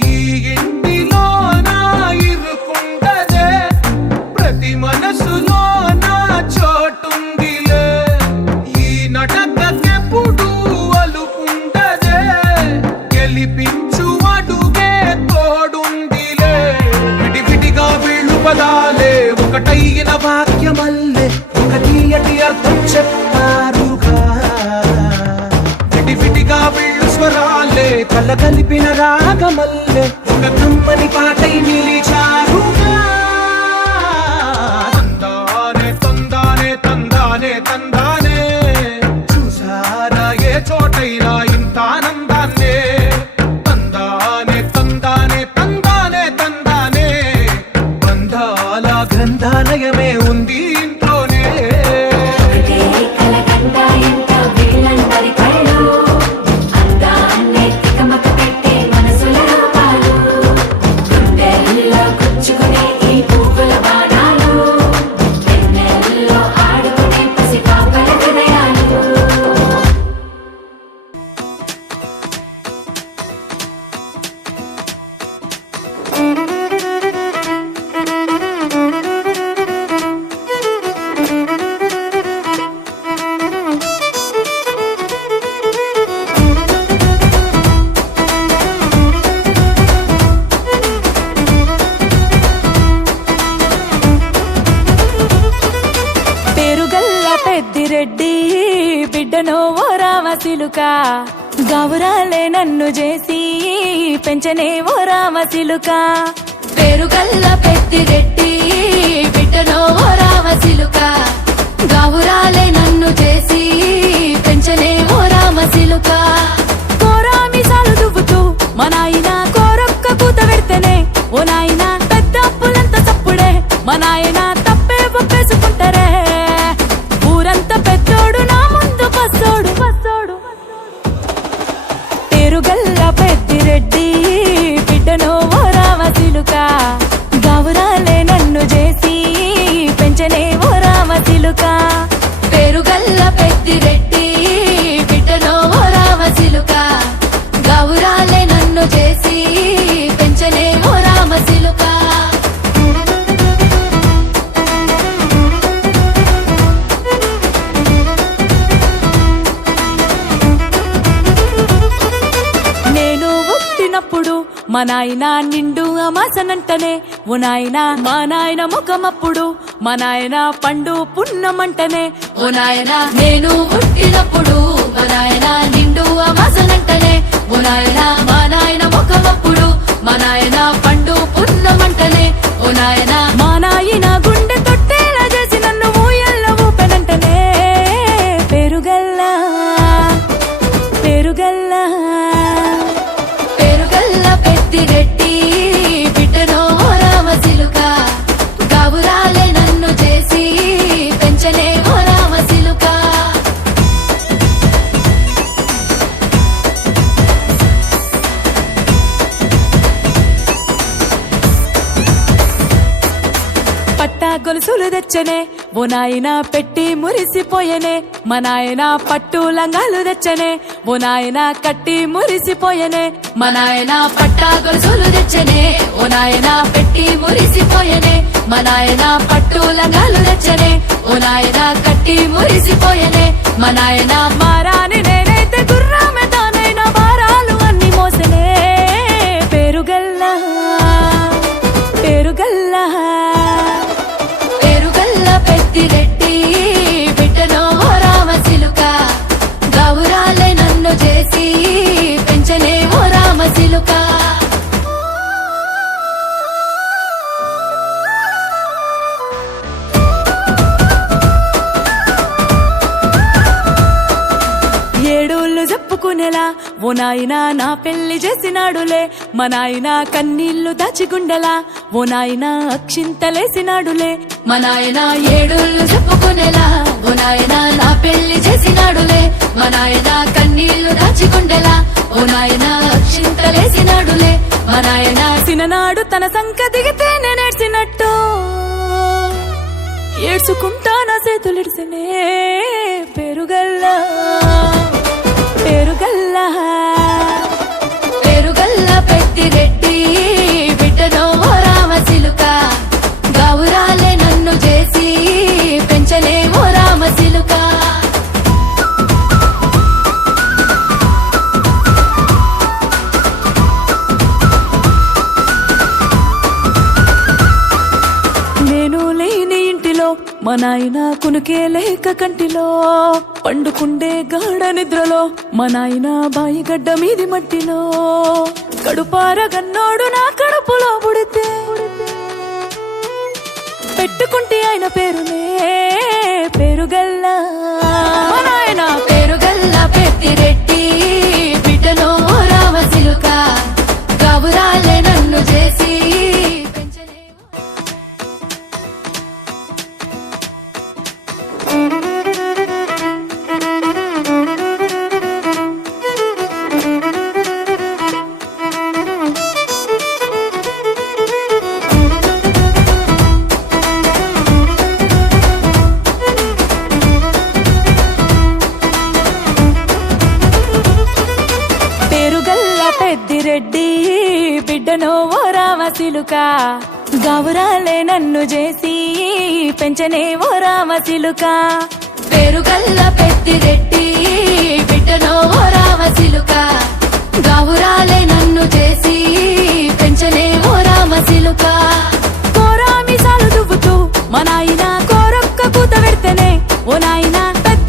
ఈ ఇంటిలో నా ఇరుకుండదే ప్రతి మనసులో నా చోటుందిలే ఈ నటకెప్పుడు అలుకుండదే గెలిపించు అడుగే తోడుందిలే విడివిడిగా వీళ్ళు పదాలే ఒకటైన వాక్యమల్లే ఒక తీయటి అర్థం చెప్పారుగా విడివిడిగా వీళ్ళు స్వరాలే కల కలిపిన రాగమల్లే ఒక కమ్మని పాటై నిలిచారుగా తందానే తందానే తందానే తందానే చూసారా ఏ చోటైనా ఇంత ఆనందాన్నే తందానే తందానే తందానే పెద్దిరెడ్డి బిడ్డను ఓ రామసిలుక గౌరాలే నన్ను చేసి పెంచనే ఓ రామసిలుక పేరుగల్ల పెద్దిరెడ్డి బిడ్డనో ఓ రామసిలుక గౌరాలే నన్ను చేసి పెంచనే ఓ రామసిలుక కోరామిసాలు దువ్వుతూ మా నాయన కోరొక్క కూత పెడితేనే ఓ నాయన పెద్ద అప్పులంత చప్పుడే మా నాయన తప్పే ఒప్పేసుకుంటారే ఊరంతా పెద్దోడు నా ముందు పచ్చోడు పచ్చోడు పేరుగల్ల పెద్దిరెడ్డి బిడ్డను ఓ రామసిలుక గౌరాలే నన్ను చేసి పెంచనే ఓ రామసిలుక పేరుగల్ల పెద్దిరెడ్డి బిడ్డనో ఓ రామసిలుక గౌరాలే నన్ను చేసి పెంచనే ఓ రామసిలుక నేను పుట్టినప్పుడు మా నాయన నిండు అమాసనంటనే ఓ నాయన మా నాయన ముఖమప్పుడు మా నాయన పండు పున్నమంటనే ఓ నాయనా నేను పుట్టినప్పుడు మా నాయన నిండు అమాసనంటనే ఓ నాయనా మా నాయన ముఖమప్పుడు మా నాయన పండు పున్నమంటనే ఓ నాయనా మా నాయన గుండె తొట్టేలా చేసి నన్ను ఊయల్ల ఊపెనంటనే పేరుగల్లా పేరుగల్లా పేరుగల్ల పెద్దిరెడ్డి బిడ్డనో ఓ రామసిలుక గౌరాలే నన్ను చేసి పెంచనే ఓ రామసిలుక పట్టా గొలుసులు తెచ్చనే ఓ నాయన పెట్టి మురిసిపోయనే మా నాయన పట్టు లంగాలు తెచ్చనే ఓ నాయన కట్టి మురిసిపోయనే మా నాయన పట్టా గొలుసులు తెచ్చనే ఓ నాయన పెట్టి మురిసిపోయనే మా నాయన పట్టు లంగాలు తెచ్చనే ఓ నాయన కట్టి మురిసిపోయనే మా నాయన మారాని నేనైతే గుర్రామె తానైనా భారాలు అన్ని మోసనే పేరుగల్లా పేరుగల్లా పేరుగల్ల పెద్దిరెడ్డి బిడ్డనో ఓ రామసిలుక గౌరాలే నన్ను చేసి పెంచనే ఓ రామసిలుక ఏడోళ్ళు చెప్పుకునేలా ఓ నాయన నా పెళ్లి చేసినాడులే మా నాయన కన్నీళ్లు దాచిగుండెలా ఓ నాయన అక్షింతలేసినాడులే మా నాయన ఏడుళ్ళు చెప్పుకునేలా ఓ నాయన నా పెళ్లి చేసినాడులే మా నాయన కన్నీళ్లు దాచిగుండెలా ఓ నాయన అక్షింతలేసినాడులే మా నాయన సిననాడు తన సంక దిగితే నేనేడ్చినట్టు ఏడ్చుకుంటా నా చేతులిడిసినే పేరుగల్లా పేరుగల్లా పేరుగల్ల పెద్దిరెడ్డి బిడ్డనో ఓ రామసిలుక గౌరాలే నన్ను చేసి పెంచలే ఓ రామసిలుక నేను లేని ఇంటిలో మా నాయన కునుకే లేక కంటిలో పండుకుండే గాఢ నిద్రలో మా నాయన బాయి గడ్డ మీది మట్టిలో కడుపార గన్నోడు నా కడుపులో పుడితే పెట్టుకుంటే ఆయన పేరునే పేరుగల్లా మా నాయన పేరుగల్ల పెద్దిరెడ్డి బిడ్డనో ఓ రామసిలుక గౌరాలే నన్ను చేసి పెంచలే పేరుగల్ల పెద్దిరెడ్డి బిడ్డనో ఓ రామసిలుక గౌరాలే నన్ను చేసి పెంచనే ఓ రామసిలుక పేరుగల్ల పెద్దిరెడ్డి బిడ్డనో ఓ రామసిలుక గౌరాలే నన్ను చేసి పెంచలే ఓ రామసిలుక కోరామిసాలు దువ్వుతూ మా నాయన కోరొక్క కూత పెడితేనే ఓ నాయన పెద్ద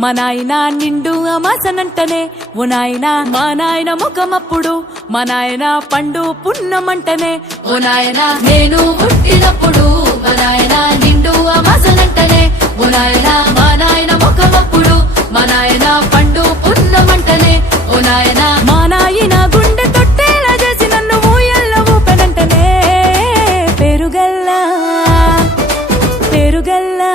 మా నాయన నిండు అమాసనంటనే ఓ నాయన మా నాయన ముఖమప్పుడు మా నాయన పండు పున్నమంటనే ఓ నాయన నేను పుట్టినప్పుడు మా నాయన నిండు అమాసనంటనే ఓ నాయన మా నాయన ముఖమప్పుడు మా నాయన పండు పున్నమంటనే ఓ నాయన మా నాయన గుండె తొట్టేలా చేసి నన్ను ఊయల్ల ఊపెనంటనే పెరుగల్లా పెరుగల్లా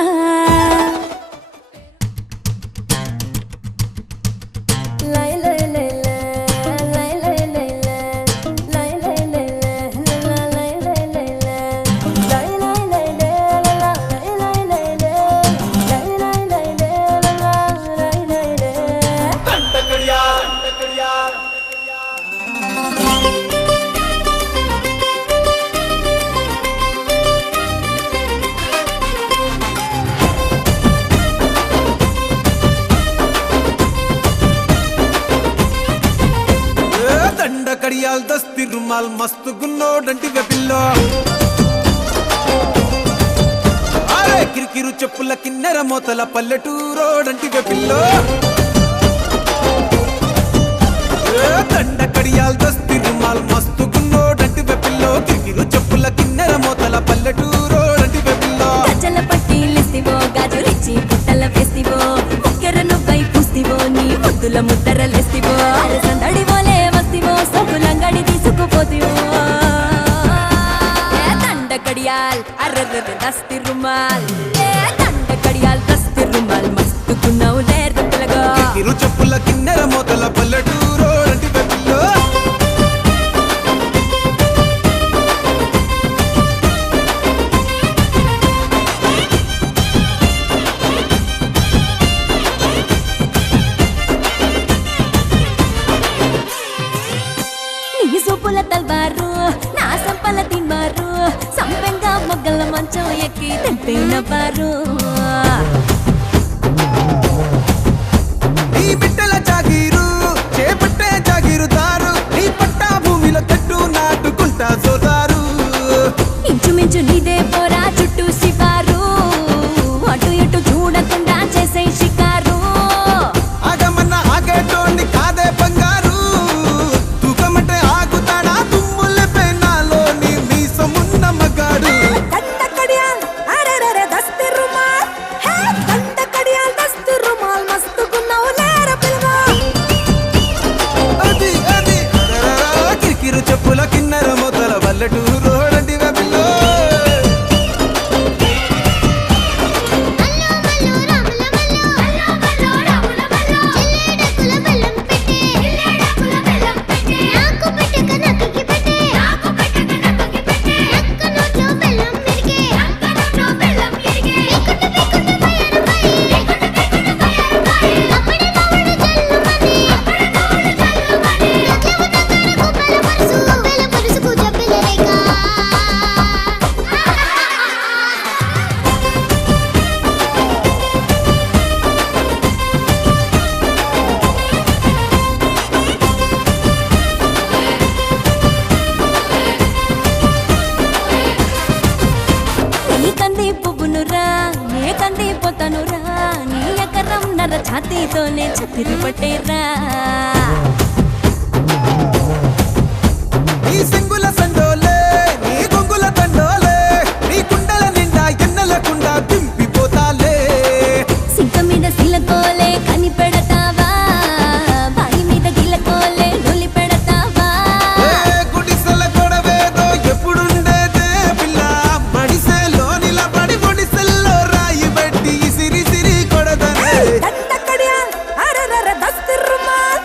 కడియాల్ దస్తి రుమాల్ మస్తు గున్నోడంటి వెపిల్లో అరే కిరికిరు చెప్పుల కిన్నెర మోతల పల్లెటూరోడంటి వెపిల్లో దండ కడియాల్ దస్తి రుమాల్ మస్తు గున్నోడంటి వెపిల్లో కిరికిరు చెప్పుల కిన్నెర మోతల పల్లెటూరోడంటి వెపిల్లో గజల పట్టీలిస్తివో గాజులిచ్చి పుట్టల వేస్తివో ముక్కెర నువ్వై పూస్తివో నీ ముద్దుల ముద్దరలేస్తివో సందడివోలే వస్తివో సొగులంగడి తీసుకుపోతివో దండ కడియాల్ అర్ర దస్తి రుమాల్ దండ కడియాల్ దస్తి రుమాల్ మస్తుకున్నావు లేరు పిల్లగా కిరికిరు చెప్పుల కిన్నెర మోతల పల్లెటూరోడంటి వెపిల్లో నీ సూపుల తల్వారు నా సంపల తిన్మారు సంపెంగా మొగ్గల మంచం ఎక్కి తెంపైన బారు నీ బిడ్డల జాగీరు చేపట్టే జాగీరుదారు నీ పట్టా భూమిలో తట్టు నాటుకుంటా సోదారు ఇంచుమించు నీదే పోరా చుట్టూ శివారు అటు ఇటు చూడకుండా చేసే షికారు ఆగమన్న ఆగేటోండి కాదే బంగారు తూకమంటే ఆగుతాడా తుమ్ముల పెనాలో నీ మీసమున్న మగాడు దండ కడియాల్ అరెరెరె దస్తి రుమాల్ హే దండ కడియాల్ దస్తి రుమాల్ మస్తుకున్నావు లేర పిల్లగా అది అది అరరరా, కిరికిరు చెప్పుల కిన్నెర మొదల పల్లెటూరోడంటి వెపిల్లో నీ కంది పువ్వునురా నే కంది పోతానురా నీ ఎకరం నర ఛాతీతోనే చతిరి పట్టేరా నీ సింగుల సండోలే నీ గొంగుల తండోలే నీ కుండల నిండా ఎన్నెలకుండా దింపిపోతాలే సింక మీద సిలకోలే కని పెడతావా బాయి మీద గిలకోలే నొలి పెడతావా గుడిసెల గొడవేదో ఎప్పుడుండేదే పిల్ల మడిసెలో నిలబడి గుడిసెల్లో రాయి పెట్టి సిరి సిరి కొడదనే దండ కడియాల్ అరెరెరె దస్తి రుమాల్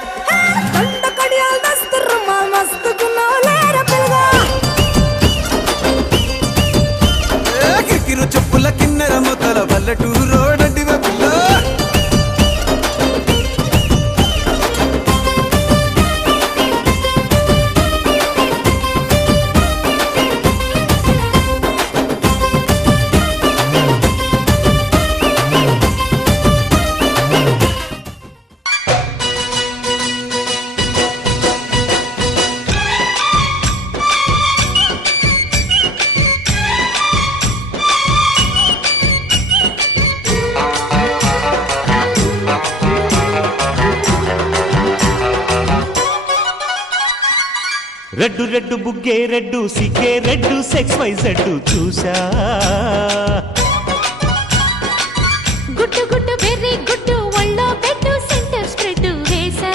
రెడ్డు రెడ్డు బుగ్గే రెడ్డు సిగ్గే రెడ్డు సెక్స్ వై జెడ్డు చూసా గుట్టు గుట్టు వెర్రి గుట్టు ఒళ్ళో పెట్టు సెంటర్ స్ప్రెడ్ వేసా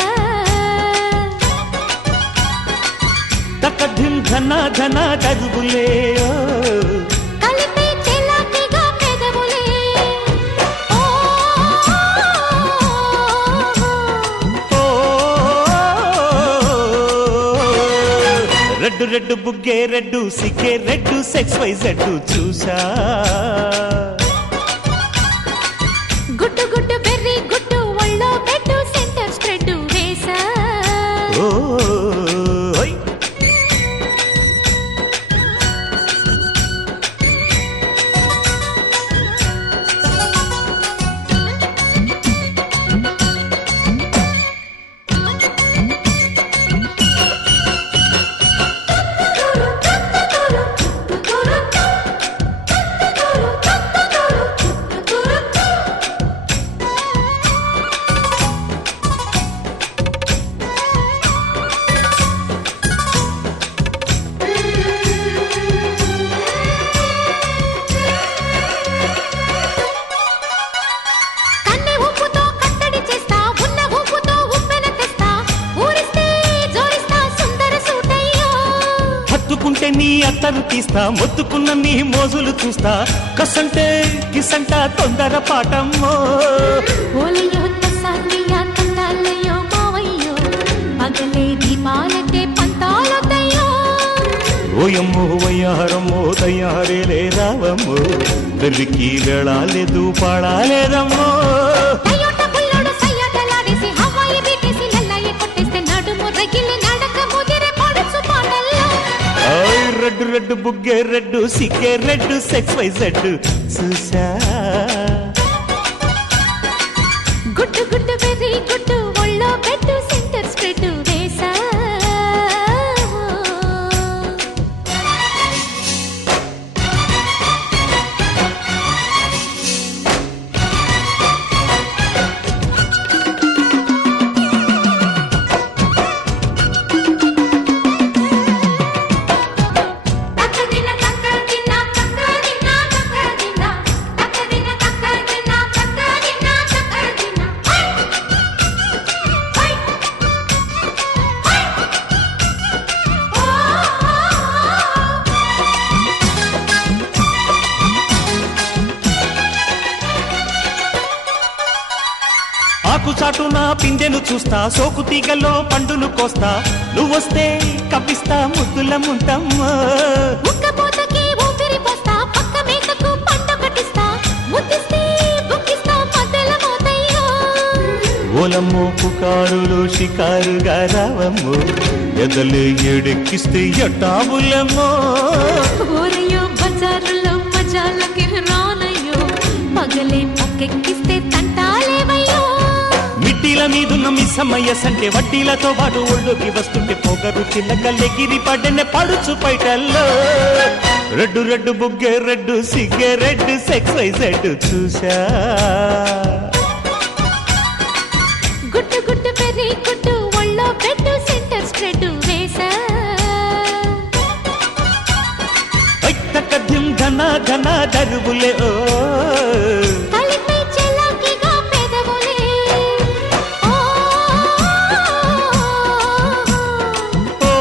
తకధిం ధన ధన దరువులే కలిపే చెలాకిగా పెదవులే రెడ్డు రెడ్డు బుగ్గే రెడ్డు సిగ్గే రెడ్డు సెక్స్ వై జెడ్డు చూసా గుట్టు గుట్టు వెర్రి గుట్టు ఒళ్ళో పెట్టు సెంటర్ స్ప్రెడ్ వేసా ఓయ్ కన్నె ఊపుతో కట్టడి చేస్తా ఉన్న ఊపుతో ఉప్పెన తెస్తా ఊరిస్తే జోరిస్తా సుందర సూటయ్యో హత్తుకుంటే నీ అత్తరు తీస్తా మొత్తుకున్న నీ మోజులు చూస్తా కసంటే కిసంట తొందర పాటమ్మో ఓలయ్యో తసాలియా తందాలయ్యో మావయ్యో పగలే దీపాలకే పంతాలొద్దయ్యో ఓయమ్మో వయ్యారమ్మో తయ్యారేలే రావమ్మో వెర్రికి వెళ్ళాలేదు పాడాలేదమ్మో టయోట బుల్లోడు సయ్యాటలాడేసి హవాయి బీటేసి లల్లయ్య కొట్టేస్తే నడుము రగిలి నడక ముదిరే పడుచు పాటల్లో ఆయ్ రెడ్డు రెడ్డు బుగ్గే రెడ్డు సిగ్గే రెడ్డు సెక్స్ వై జెడ్డు చూసా గుట్టు గుట్టు వెర్రి గుట్టు ఒళ్ళో పెట్టు సెంటర్ స్ప్రెడ్ వేసా తక్కదిన తక్కదిన తక్కదిన తక్కదిన తక్కదిన తక్కదిన తక్కదిన తక్కదిన హై హై ఓ ఆకు చాటున పిందెను చూస్తా సోకు తీగలో పండును కోస్తా నువ్వొస్తే కప్పిస్తా ముద్దుల ముంటమ్మా ఉక్కపోతకి ఊపిరి పోస్తా పక్క మేకకు పంట కట్టిస్తా ముద్దిస్తే బుక్కిస్తా మధ్యల మోతయ్యో ఓలమ్మో పుకారులు షికారుగా రావమ్మో ఎదలు ఎడెక్కిస్తే ఎట్టాబులమ్మో ఊరయ్యో బజారులో మజాలకి రానయ్యో పగలే పక్కెక్కిస్తే తంటాలేవయ్యో మిట్టిల మీదున్న మిస్సమ్మయ్య సంటే వడ్డీలతో పాటు ఒళ్ళోకి వస్తుంటే పొగరు చిల్లకల్లెగిరి పడ్డనే పడుచు పైటల్లో రెడ్డు రెడ్డు బుగ్గే రెడ్డు సిగ్గే రెడ్డు సెక్స్ వై జెడ్డు చూసా గుట్టు గుట్టు పెర్రి గుట్టు ఒళ్ళో పెట్టు సెంటర్ స్ప్రెడ్ వేసా తక్కధిం ధన ధన దరువులే ఓ కలిపే చెలాకిగా పెదవులే ఓ ఓ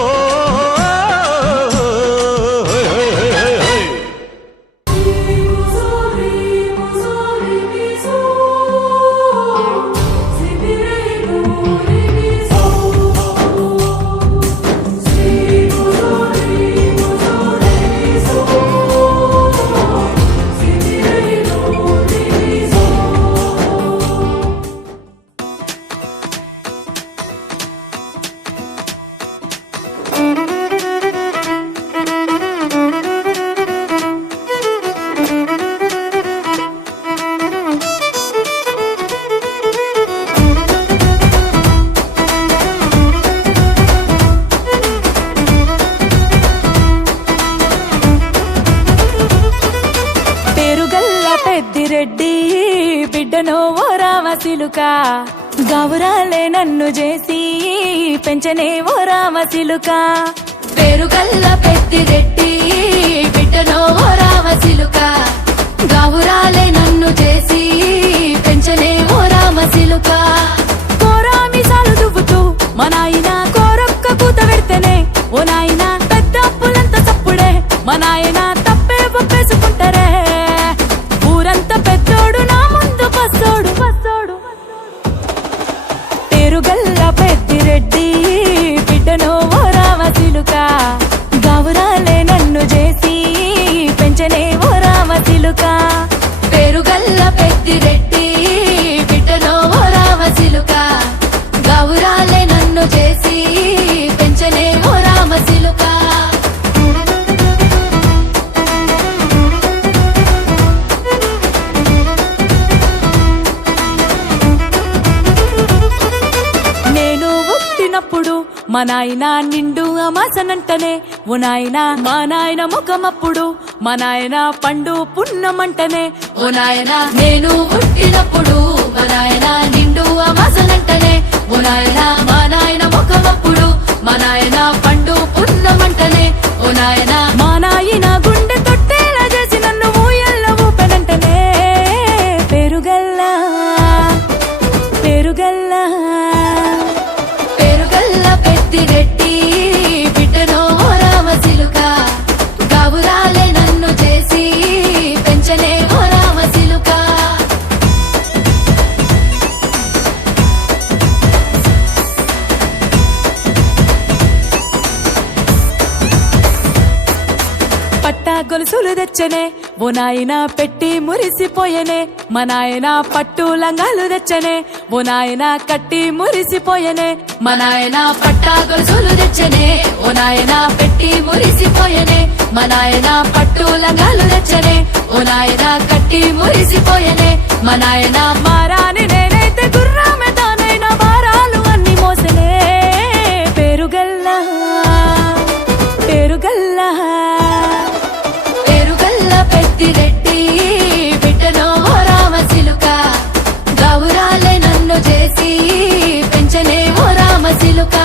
రెడ్డి బిడ్డను ఓ రామసిలుక గౌరాలే నన్ను చేసి పెంచనే ఓ రామసిలుక పేరుగల్ల పెద్దిరెడ్డి బిడ్డనో ఓ రామసిలుక గావురాలే నన్ను చేసి పెంచనే ఓ రామసిలుక కోరామిసాలు దువ్వుతూ మా నాయన కోరొక్క కూత పెడితేనే ఓ నాయన పెద్ద అప్పులంత చప్పుడే మా నాయన తప్పే ఒప్పేసుకుంటారే ఊరంతా పెద్దోడు నా ముందు పచ్చోడు పచ్చోడు పేరుగల్ల పెద్దిరెడ్డి బిడ్డనో ఓ రామసిలుక గావురాలే నన్ను చేసి పెంచనే ఓ రామసిలుక పేరుగల్ల పెద్దిరెడ్డి బిడ్డనో ఓ రామసిలుక గావురాలే నన్ను చేసి పెంచనే ఓ రామసిలుక నేను పుట్టినప్పుడు మా నాయన నిండు అమాసనంటనే ఓ నాయన మా నాయన ముఖమప్పుడు మా నాయన పండు పున్నమంటనే ఓ నాయనా నేను పుట్టినప్పుడు మా నాయన నిండు అమాసనంటనే ఓ నాయనా మా నాయన ముఖమప్పుడు మా నాయన పండు పున్నమంటనే ఓ నాయనా మా నాయన గుండె తొట్టేలా చేసి నన్ను ఊయల్ల ఊపెనంటనే పేరుగల్లా పేరుగల్లా పేరుగల్ల పెద్దిరెడ్డి బిడ్డనో ఓ రామసిలుక గావురాలే నన్ను చేసి పెంచనే ఓ రామసిలుక పట్టా గొలుసులు తెచ్చనే ఓ నాయన పెట్టి మురిసిపోయనే మా నాయన పట్టు లంగాలు తెచ్చనే ఓ నాయన కట్టి మురిసిపోయనే మా నాయన పట్టా గొలుసులు తెచ్చనే ఓ నాయన పెట్టి మురిసిపోయనే మా నాయన పట్టు లంగాలు తెచ్చనే ఓ నాయన కట్టి మురిసిపోయనే మా నాయన మారాని నేనైతే గుర్రామె తానైనా భారాలు అన్ని మోసనే పేరుగల్లా పేరుగల్లా పేరుగల్ల పెద్దిరెడ్డి బిడ్డనో ఓ రామసిలుక గౌరాలే నన్ను చేసి పెంచనే ఓ రామసిలుక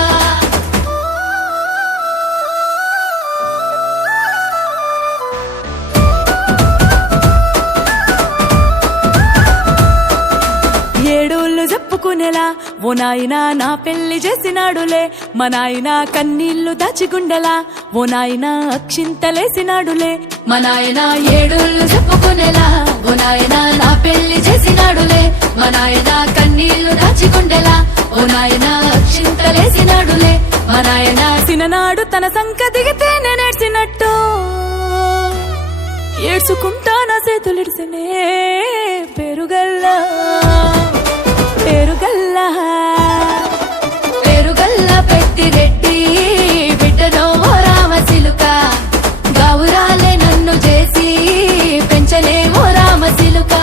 ఏడోళ్ళు చెప్పుకునేలా ఓ నాయన నా పెళ్లి చేసినాడులే మా నాయన కన్నీళ్లు దాచిగుండెలా ఓ నాయన అక్షింతలేసినాడులే మా నాయన ఏడుళ్ళు చెప్పుకునేలా ఓ నాయన నా పెళ్లి చేసినాడులే మా నాయన కన్నీళ్లు దాచికుండెలా ఓ నాయన అక్షింతలేసినాడులే మా నాయన సిననాడు తన సంక దిగితే నేనేడ్చినట్టు ఏడ్చుకుంటా నా చేతులిడిసినే పేరుగల్లా పేరుగల్లా పేరుగల్ల పెద్దిరెడ్డి బిడ్డనో ఓ రామసిలుక గౌరాలే నన్ను చేసి పెంచనే ఓ రామసిలుక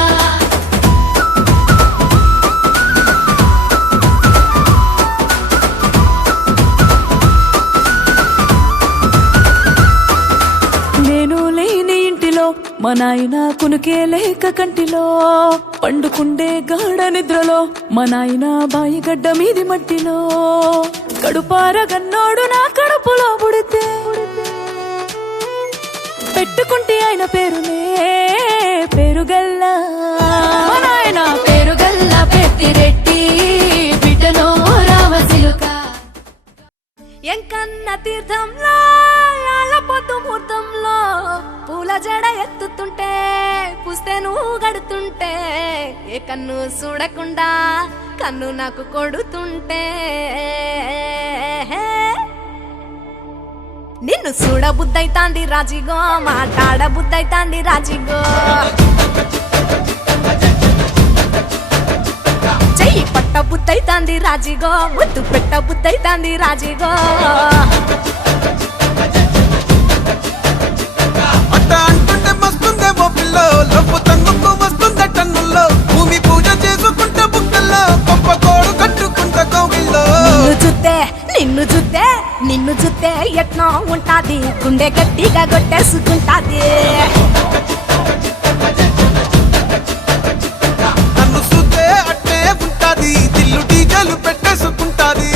నేను లేని ఇంటిలో మా నాయన కునుకే లేక కంటిలో పండుకుండే గాఢ నిద్రలో మా నాయన బాయిగడ్డ మీది మట్టిలో కడుపారగన్నోడు నా కడుపులో పుడితే పెట్టుకుంటే ఆయన పేరునే పేరుగల్లా మా నాయన పేరుగల్ల పెద్దిరెడ్డి బిడ్డనో ఓ రామసిలుక ఎంకన్న తీర్థంలో పొద్దు ముహూర్తంలో పూల జడ ఎత్తుతుంటే పుస్తే నువ్వు గడుతుంటే ఏ కన్ను చూడకుండా కన్ను నాకు కొడుతుంటే నిన్ను చూడ బుద్ధైతాంది రాజిగో మాట్లాడ బుద్ధైతాంది రాజిగో చెయ్యి పట్ట బుద్ధైతాంది రాజిగో ముద్దు పెట్ట బుద్ధైతాంది రాజిగో అట్ట అంటుంటే మస్తుందేమో పిల్లో లవ్వు తన్నుకు వస్తుందే టన్నుల్లో భూమి పూజ చేసుకుంటే బుక్కల్లో గొప్ప కోడు కట్టుకుంటే కోగిల్లో నిన్ను చూస్తే ఎట్నో ఉంటాది గుండె గట్టిగా కొట్టేసుకుంటాది నన్ను చూస్తే అట్టే ఉంటాది దిల్లు డీజలు పెట్టేసుకుంటాది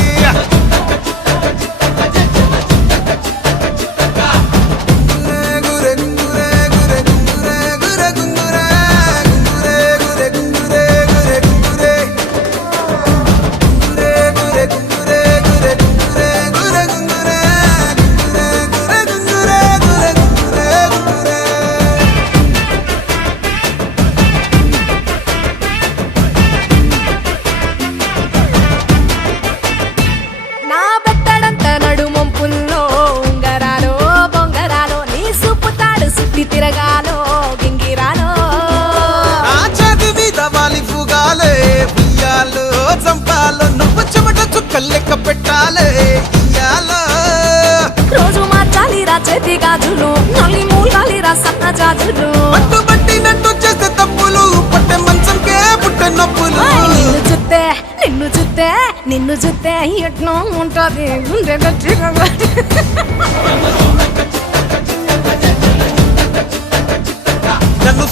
గాజులు పట్టుబట్టినట్టు చేస్తే తప్పులు పట్టే మంచంకే పుట్టే నొప్పులు నిన్ను చూస్తే ఎట్నో ఉంటది గుండె గట్టిగా నన్ను